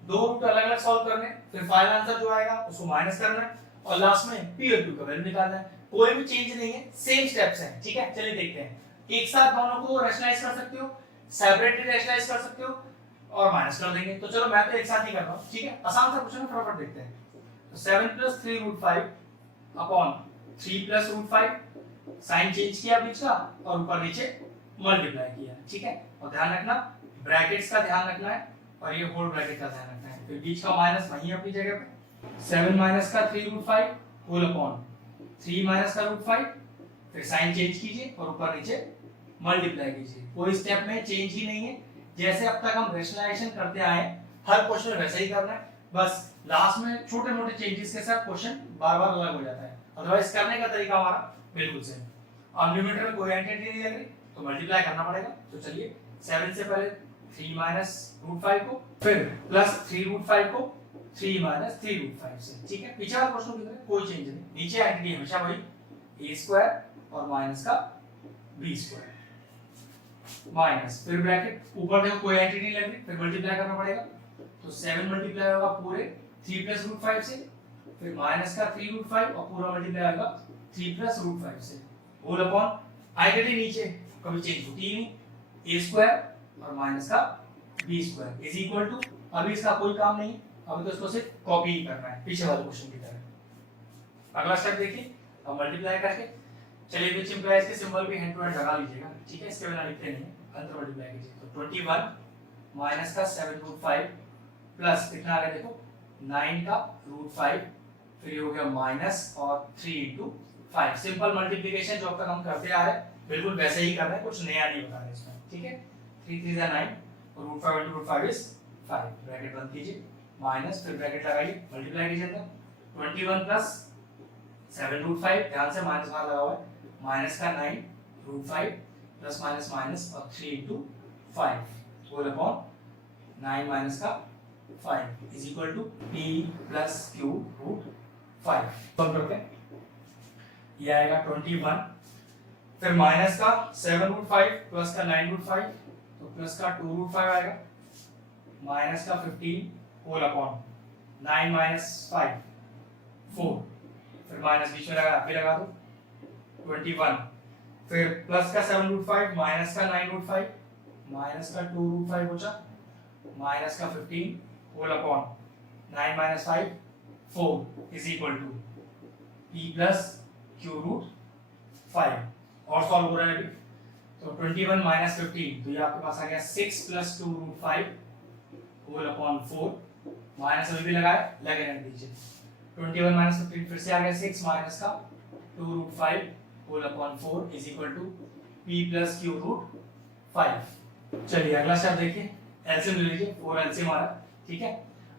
दो रूट अलग अलग सॉल्व करने, फिर फाइनल आंसर जो आएगा उसको माइनस करना है और लास्ट में p और q का वैल्यू निकालना है. कोई भी चेंज नहीं है, सेम स्टेप्स हैं. ठीक है. चलिए देखते हैं. एक साथ दोनों को रैशनलाइज कर सकते हो, सेपरेटली रैशनलाइज कर सकते हो और माइनस कर देंगे. तो चलो मैं तो एक साथ ही कर रहा हूं. ठीक है. आसान सा क्वेश्चन है, फटाफट देखते हैं. तो 7 + 3√5 अपॉन 3 + √5 साइन चेंज किया बीच का और ऊपर नीचे मल्टीप्लाई किया. ठीक है. और ध्यान रखना ब्रैकेट्स का ध्यान रखना है और ये होल ब्रैकेट का ध्यान रखना है. फिर बीच का माइनस वहीं अपनी जगह पे. 7 - का 3√5 होल अपॉन 3 - का √5 फिर साइन चेंज कीजिए और ऊपर नीचे मल्टीप्लाई कीजिए. कोई स्टेप में चेंज ही नहीं है. जैसे अब तक हम रैशनलाइजेशन करते आए हर क्वेश्चन में वैसे ही करना है, बस लास्ट में छोटे मोटे चेंजेस के साथ क्वेश्चन बार-बार अलग हो जाता है. अदरवाइज करने का तरीका हमारा बिल्कुल सेम. अब न्यूमरेटर में कोई एंटिटी नहीं लग रही तो मल्टीप्लाई करना पड़ेगा. तो चलिए 7 से पहले 3 - √5 को, फिर प्लस 3√5 को 3 - 3√5 से. ठीक है. पीछे वाले क्वेश्चन की तरह कोई चेंज नहीं. नीचे एंटिटी हमेशा वही a² और माइनस का b² माइनस फिर ब्रैकेट ऊपर देखो कोई एंटिटी नहीं लग रही, फिर मल्टीप्लाई करना पड़ेगा. तो 7 मल्टीप्लाई होगा पूरे 3 + √5 से, फिर माइनस का 3√5 और पूरा मल्टीप्लाई होगा 3 + √5 से होल अपॉन आइडेंटिटी नीचे कभी चेंज होती ही नहीं a² और माइनस का b² इज इक्वल टू. अभी इसका कोई काम नहीं, अभी तो इसको सिर्फ कॉपी ही करना है पीछे वाले क्वेश्चन की तरह. अगला स्टेप देखिए. अब मल्टीप्लाई करके चलिए विच इंप्लाइज के सिंबल भी हैंड टू हैंड लगा लीजिएगा. ठीक है. इसके बिना लिखते नहीं, अंदर मल्टीप्लाई कीजिए. तो 21 माइनस का 7√5 प्लस कितना आ गया देखो 9 का √5 फिर ये हो गया माइनस और 3 × 5. सिंपल मल्टीप्लिकेशन जो अब तक हम करते आ रहे हैं बिल्कुल वैसे ही कर रहे हैं, कुछ नया नहीं बता रहे इसमें. ठीक है. 3 × 3 = 9 और √5 × √5 is 5. ब्रैकेट बंद कीजिए माइनस फिर ब्रैकेट लगाइए मल्टीप्लाई कीजिए. अंदर 21 प्लस 7√5 ध्यान से माइनस बाहर लगा हुआ है माइनस का 9 √5 प्लस माइनस माइनस और 3 × 5 होल अपॉन 9 माइनस का 5 is equal to p + q √5. Solve करते हैं. ये आएगा 21 फिर माइनस का 7√5 प्लस का 9√5 तो प्लस का 2√5 आएगा माइनस का 15 होल अपॉन 9 - 5 4 फिर माइनस बीच में लगा आप भी लगा दो 21 फिर प्लस का 7√5 माइनस का 9√5 माइनस का 2√5 बचा माइनस का 15 whole upon 9 - 5 4 is equal to p + q √5. और सॉल्व हो रहा है अभी. तो 21 - 15 तो ये आपके पास आ गया 6 + 2√5 होल अपॉन 4 माइनस अभी भी लगाए लगे रहने दीजिए. 21 - 15 फिर से आ गया 6 माइनस का 2√5 whole upon 4 is equal to p + q √5. चलिए अगला स्टेप देखिए. एलसीएम ले लीजिए. 4 एलसीएम आ रहा है. ठीक है.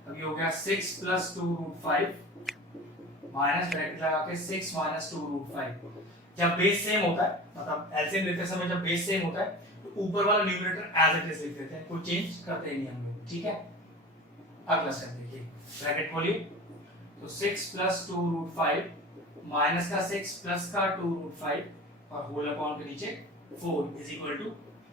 अब ये हो गया 6 + 2√5 माइनस ब्रैकेट लगा के 6 - 2√5. जब बेस सेम होता है मतलब एलसीएम लेते समय जब बेस सेम होता है तो ऊपर वाला न्यूमरेटर एज इट इज लिख देते हैं, कोई चेंज करते ही नहीं हम लोग. ठीक है. अगला स्टेप देखिए. ब्रैकेट खोलिए तो 6 + 2√5 माइनस का 6 प्लस का 2√5 और होल अपॉन के नीचे 4 is equal to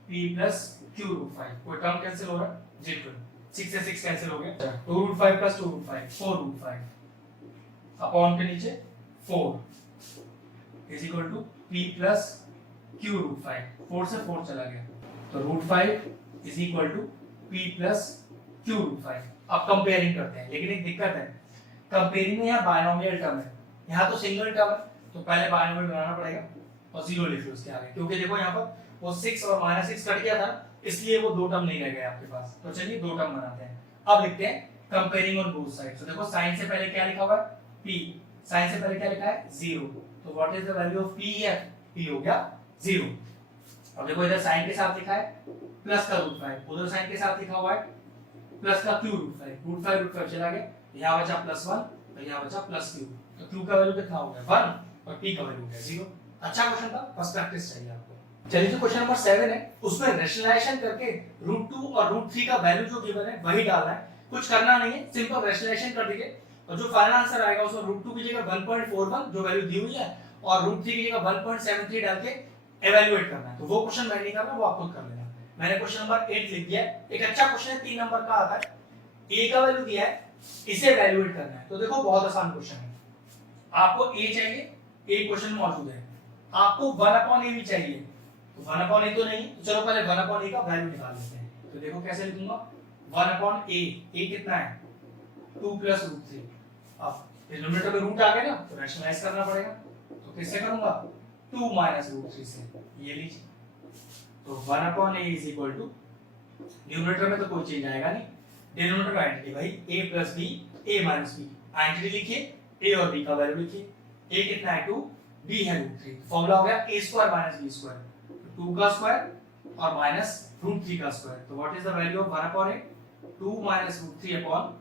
p plus q root 5। कोई टर्म कैंसिल हो रहा है? बिल्कुल, 6 से 6 कैंसिल हो गया। 2 root 5 plus 2 root 5 4 root 5 upon के नीचे 4 is equal to p plus q root 5। 4 से 4 चला गया तो root 5 is equal to p plus q root 5। अब कंपेयरिंग करते हैं, लेकिन एक दिक्कत है, कंपेयरिंग में यहाँ बायनोमियल टर्म है, यहाँ तो सिंगल टर्म है, तो पहले बायनोमियल बनाना पड़ेगा और जीरो लिख लो उसके आगे, क्योंकि देखो यहाँ पर वो 6 और -6 कट गया था, इसलिए वो दो टर्म नहीं रह गए आपके पास। तो चलिए दो टर्म बनाते हैं। अब लिखते हैं कंपेयरिंग ऑन बोथ साइड्स। तो देखो साइन से पहले क्या लिखा हुआ है? p। साइन से पहले क्या लिखा है? 0। तो what is the value of p here? p हो गया 0। अब देखो इधर साइन के साथ लिखा है प्लस का रूट 5, उधर साइन के साथ लिखा हुआ है प्लस का q रूट 5। रूट 5 चला गया, यहाँ बचा +1 और यहाँ बचा +q। तो q का वैल्यू कितना हो गया? 1 और p का वैल्यू हो गया 0। अच्छा क्वेश्चन था, बस प्रैक्टिस चाहिए आपको। चलिए जो क्वेश्चन नंबर 7 है उसमें रेशनलाइजेशन करके √2 और √3 का वैल्यू जो गिवन है वही डालना है, कुछ करना नहीं है, सिंपल रेशनलाइजेशन कर दीजिए और जो फाइनल आंसर आएगा उसमें √2 की जगह 1.41 जो वैल्यू दी हुई है और √3 की जगह 1.73 डाल के एवेल्युएट करना है। तो वो क्वेश्चन मैं नहीं कर रहा, वो आप खुद कर लेना। मैंने क्वेश्चन नंबर 8 लिख दिया है। एक अच्छा क्वेश्चन है, 3 नंबर का आता है, a का वैल्यू दिया है, इसे एवेल्युएट करना है। तो देखो बहुत आसान क्वेश्चन है, आपको a चाहिए, a क्वेश्चन में मौजूद है, आपको 1/a भी चाहिए, तो 1/a तो नहीं, तो चलो पहले 1/a का वैल्यू निकाल लेते हैं। तो देखो कैसे लिखूंगा, 1/a, a कितना है? 2 प्लस √3। अब डिनोमिनेटर में रूट आ गया ना, तो रैशनलाइज करना पड़ेगा, तो किससे करूंगा? 2 माइनस √3 से। ये लीजिए, तो 1/a is equal to, numerator में तो कोई चेंज आएगा नहीं, डिनोमिनेटर में आइडेंटिटी भाई, a plus b, a minus b, identity लिखिए, a और b का वैल्यू लिखिए। a कितना है? 2, b है √3। फॉर्मूला हो गया a square minus b square, 2 का स्क्वायर और माइनस √3 का स्क्वायर। तो what is the value of 1/a? 2 minus √3 upon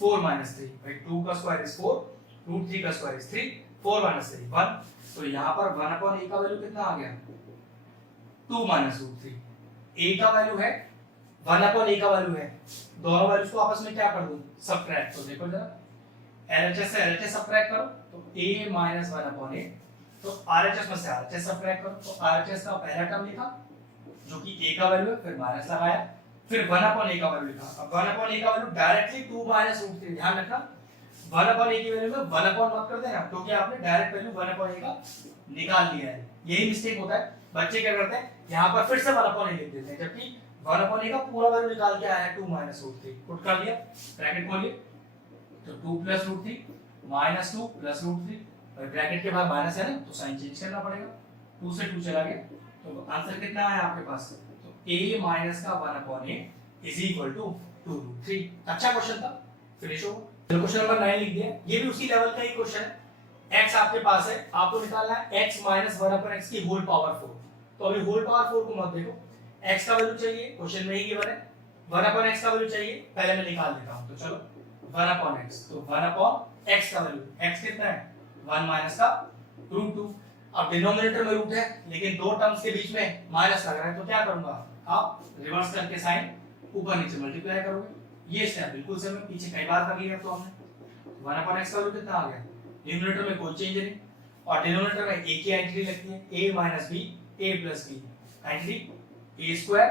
4 minus 3। भाई 2 का स्क्वायर इज 4, √3 का स्क्वायर इज 3, 4 माइनस 3 1। तो यहाँ पर 1/a का वैल्यू कितना आ गया? 2 माइनस √3। a का वैल्यू है, 1/a का वैल्यू है, दोनों वैल्यूज को आपस में क्या कर दूं? सबट्रैक्ट। तो देखो जरा, LHS से LHS सबट्रैक्ट करो तो a माइनस 1/a, तो RHS में से RHS सबट्रैक्ट करो, तो RHS का पहला टर्म लिखा जो कि a का वैल्यू है, फिर माइनस लगाया, फिर 1/a का वैल्यू लिखा। अब 1/a का वैल्यू डायरेक्टली 2 माइनस √3, ध्यान रखना 1/a की वैल्यू में 1 मत कर देना, क्योंकि आपने डायरेक्ट वैल्यू 1/a का निकाल लिया है। यही मिस्टेक होता है, बच्चे क्या करते हैं यहाँ पर फिर से 1/a लिख देते हैं, जबकि 1/a का पूरा वैल्यू निकाल के आया है 2 माइनस √3। पुट कर दिया, ब्रैकेट खोलिए, तो 2 प्लस √3 माइनस 2 प्लस √3, और ब्रैकेट के बाद माइनस है ना, तो साइन चेंज करना पड़ेगा, 2 से 2 चला गया, तो आंसर कितना है आपके पास? तो a माइनस का 1/a इज इक्वल टू 2√3। अच्छा क्वेश्चन था, फिनिश हो। चलो क्वेश्चन नंबर 9 लिख दिया, ये भी उसी लेवल का ही क्वेश्चन है। x आपके पास है, आपको निकालना है x माइनस 1/x की होल पावर 4। तो अभी होल पावर 4 को मत देखो, x का वैल्यू चाहिए, क्वेश्चन में ही गिवन है, 1/x का वैल्यू चाहिए, पहले मैं निकाल देता हूं। तो चलो 1/x, तो 1/x का वैल्यू, x कितना है? 1 माइनस का √2। अब डिनोमिनेटर में रूट है, लेकिन दो टर्म्स के बीच में माइनस लग रहा है, तो क्या करूंगा? आप रिवर्स करके साइन ऊपर नीचे मल्टीप्लाई करोगे। ये स्टेप बिल्कुल सेम है, पीछे कई बार कर लिया तो हमने। 1/x का वैल्यू कितना आ गया? न्यूमरेटर में कोई चेंज नहीं, और डिनोमिनेटर में a की आइडेंटिटी लगती है, a minus b, a plus b, identity a square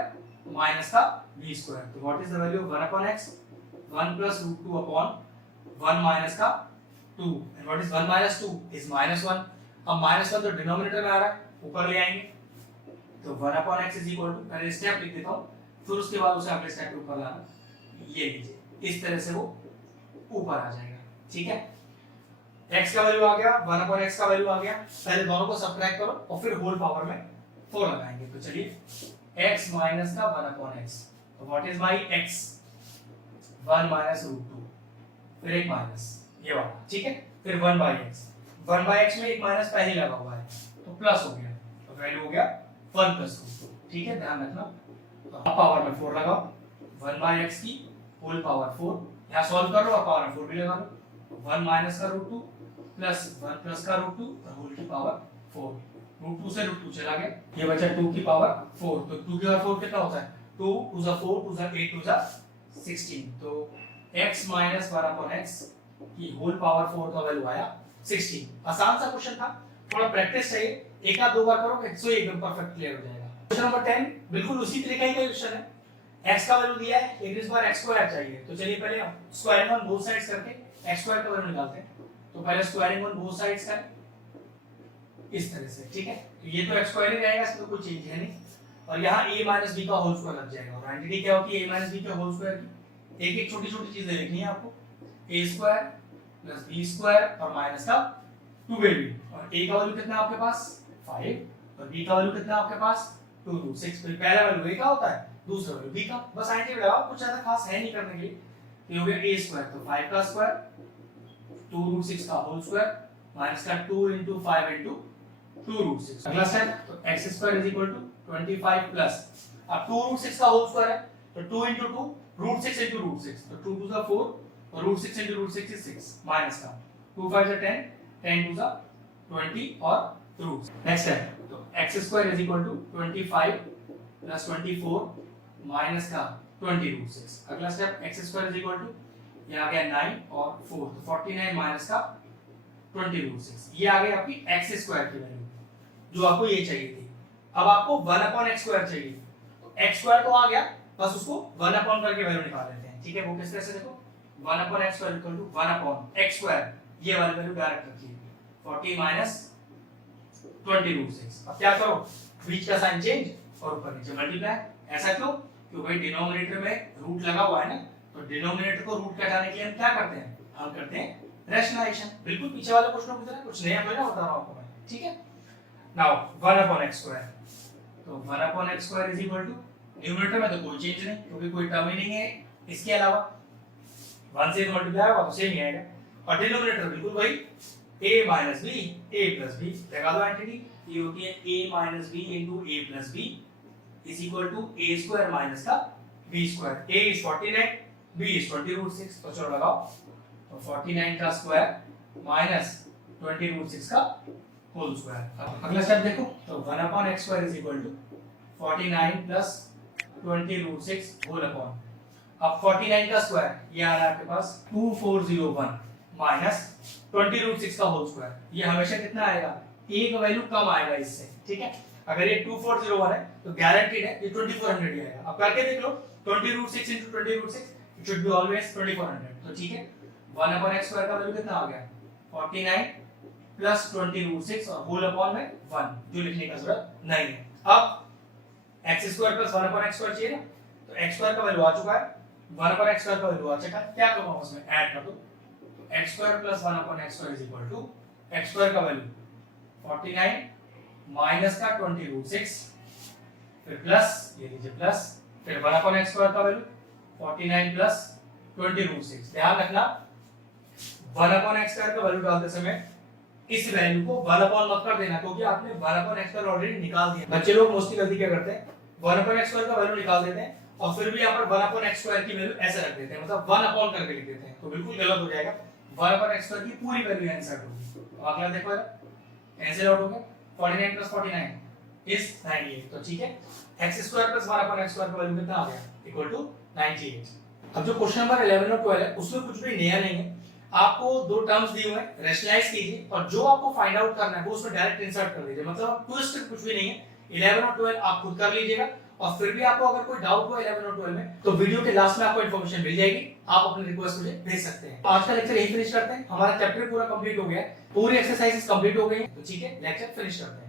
minus का b स्क्वायर। तो what is the value of 1/x? 1 plus √2 upon 1 minus का 2, and what is 1 minus 2 is -1। अब -1 तो डिनोमिनेटर में आ रहा है, ऊपर ले आएंगे, तो 1/x इज इक्वल टू, पहले स्टेप लिख देता हूं, फिर उसके बाद उसे अगले स्टेप पे ऊपर लाना। ये लीजिए, इस तरह से वो ऊपर आ जाएगा, ठीक है। x का वैल्यू आ गया, 1/x का वैल्यू आ गया, पहले दोनों को सबट्रैक्ट करो और फिर होल पावर में 4 लगाएंगे। तो चलिए x माइनस का 1/x, तो what is my x? 1 minus √2, फिर एक माइनस ये वाला, ठीक है, फिर 1/x, 1/x में एक माइनस पहले लगा हुआ है, तो प्लस हो गया, तो वैल्यू हो गया 1 प्लस √2, ठीक है, ध्यान रखना। तो पावर में 4 लगाओ, 1/x की होल पावर 4, यहाँ सॉल्व करो और पावर में 4 भी लगा लो, 1 माइनस का √2 प्लस 1 प्लस का √2 और होल की पावर 4, √2 से √2 चला गया, ये बचा 2 की पावर 4, तो 2 की पावर 4 कितना होता है? 2 2 4 2 8 2 16, तो x माइनस 1/x की होल पावर 4 का वैल्यू आया 16। आसान सा क्वेश्चन था, थोड़ा प्रैक्टिस चाहिए, एक आध दो बार करोगे तो एकदम परफेक्ट क्लियर हो जाएगा। क्वेश्चन नंबर 10 बिल्कुल उसी तरीके का क्वेश्चन है। x का वैल्यू दिया है, लेकिन इस बार x स्क्वायर चाहिए, तो चलिए पहले हम स्क्वायरिंग ऑन बोथ साइड्स करके x स्क्वायर का वैल्यू निकालते हैं। तो पहले स्क्वायरिंग ऑन बोथ साइड्स करें इस तरह से, ठीक है। तो ये तो x स्क्वायर ही रहेगा, इसमें तो कोई चेंज है नहीं, और यहाँ a माइनस b का होल स्क्वायर लग जाएगा। और आइडेंटिटी क्या होती है a माइनस b के होल स्क्वायर की? एक एक छोटी छोटी चीजें लिखनी है आपको, a square plus b square और माइनस का 2ab, और a का वैल्यू कितना है आपके पास 5 और b का वैल्यू कितना है आपके पास 2√6। तो पहला वैल्यू a का होता है, दूसरा वैल्यू b का। बस आइडेंटिटी लगाओ, कुछ ज्यादा खास है नहीं करने के लिए। ये हो गया a स्क्वायर, तो 5 का स्क्वायर 2√6 का होल स्क्वायर माइनस का 2 into 5 into 2√6। अगला स्टेप, तो x square is equal to 25 plus, अब 2√6 का होल स्क्वायर है तो 2 into 2 √6 into √6, तो 2 to the 4 और √6 into √6 is 6 माइनस का 2 5 is 10, 10 to the 20 और √6। नेक्स्ट है, तो x square is equal to 25 plus 24 minus का 20√6। अगला step, x square is equal to ये आ गया 9 और 4, तो 49 माइनस का 20√6। ये आ गई आपकी x स्क्वायर की वैल्यू जो आपको ये चाहिए थी। अब आपको 1/x स्क्वायर चाहिए, तो x स्क्वायर तो आ गया, बस उसको 1 करके वैल्यू निकाल लेते हैं, ठीक है। वो किस तरह से, देखो 1/x square equal to 1/x square, ये वाली वैल्यू डायरेक्ट रखिए 40 माइनस 20√6। अब क्या करो, बीच का साइन चेंज और ऊपर नीचे मल्टीप्लाई। ऐसा क्यों? क्योंकि भाई डिनोमिनेटर में रूट लगा हुआ है ना, तो डिनोमिनेटर को रूट का हटाने के लिए हम क्या करते हैं, हम करते हैं रैशनलाइजेशन। बिल्कुल पीछे वाले क्वेश्चनों की तरह, कुछ नया थोड़ी ना बता रहा हूं आपको मैं, ठीक है। नाउ 1/x स्क्वायर, तो 1/x square is equal to numerator में तो कोई चेंज नहीं क्योंकि कोई टर्म ही नहीं है इसके अलावा, 1 से मल्टीप्लाई होगा तो सेम ही आएगा। और डिनोमिनेटर बिल्कुल वही a minus b a plus b, लगा दो आइडेंटिटी, ये होती है a minus b into a plus b is equal to a square minus का b square. a is 49, b is 20√6, तो चलो लगाओ, तो 49 का स्क्वायर माइनस 20√6 का होल स्क्वायर। अगला स्टेप देखो, तो 1/x square is equal to 49 plus 20√6 whole upon, अब 49 का स्क्वायर ये आ रहा है आपके पास 2401 माइनस 20√6 का होल स्क्वायर। ये हमेशा कितना आएगा, एक वैल्यू कम आएगा इससे, ठीक है। अगर ये 2401 है तो गारंटीड है ये 2400 ही आएगा। अब करके देख लो, 20√6 into 20√6 it should be always 2400, तो ठीक है। 1/x स्क्वायर का वैल्यू कितना आ गया 49 प्लस 20√6 और होल अपॉन में 1, जो लिखने का जरूरत नहीं है। अब x square plus 1/x square चाहिए ना, तो x स्क्वायर का वैल्यू आ चुका है, 1/x स्क्वायर का वैल्यू आ चुका है, क्या करूंगा उसमें ऐड कर दो, तो x square plus 1/x square is equal to x square का वैल्यू 49 माइनस का 20√6 फिर प्लस, ये लीजिए प्लस, फिर 1/x स्क्वायर का वैल्यू 49 प्लस 20√6। ध्यान रखना 1/x स्क्वायर का वैल्यू डालते समय इस वैल्यू को 1 मत कर देना, क्योंकि आपने 1/x स्क्वायर ऑलरेडी निकाल दिया। बच्चे लोग मोस्टली गलती क्या करते हैं, 1/x स्क्वायर का वैल्यू निकाल देते हैं और फिर भी यहाँ पर 1/x स्क्वायर की वैल्यू ऐसे रख देते हैं, मतलब 1 करके लिख देते हैं, तो बिल्कुल गलत हो जाएगा। 1/x स्क्वायर की पूरी वैल्यू आंसर होगी। तो अगला देखो आंसर आउट हो गया 49 प्लस 49 इज 98, तो ठीक है। x square plus 1/x square का वैल्यू कितना आ गया इक्वल टू 98। अब जो क्वेश्चन नंबर 11 और 12 है उसमें कुछ भी नया नहीं है, आपको दो टर्म्स दिए हुए हैं, रैशनलाइज कीजिए और जो आपको फाइंड आउट करना है वो उसमें डायरेक्ट इंसर्ट कर दीजिए, मतलब ट्विस्ट कुछ भी नहीं है। 11 और 12 आप खुद कर लीजिएगा, और फिर भी आपको अगर कोई डाउट हो 11 और 12 में तो वीडियो के लास्ट में आपको इन्फॉर्मेशन मिल जाएगी, आप अपनी रिक्वेस्ट मुझे भेज सकते हैं। आज का लेक्चर यही फिनिश करते हैं, हमारा चैप्टर पूरा कंप्लीट हो गया है, पूरी एक्सरसाइजेस कंप्लीट हो गई हैं, तो ठीक है लेक्चर फिनिश करते हैं।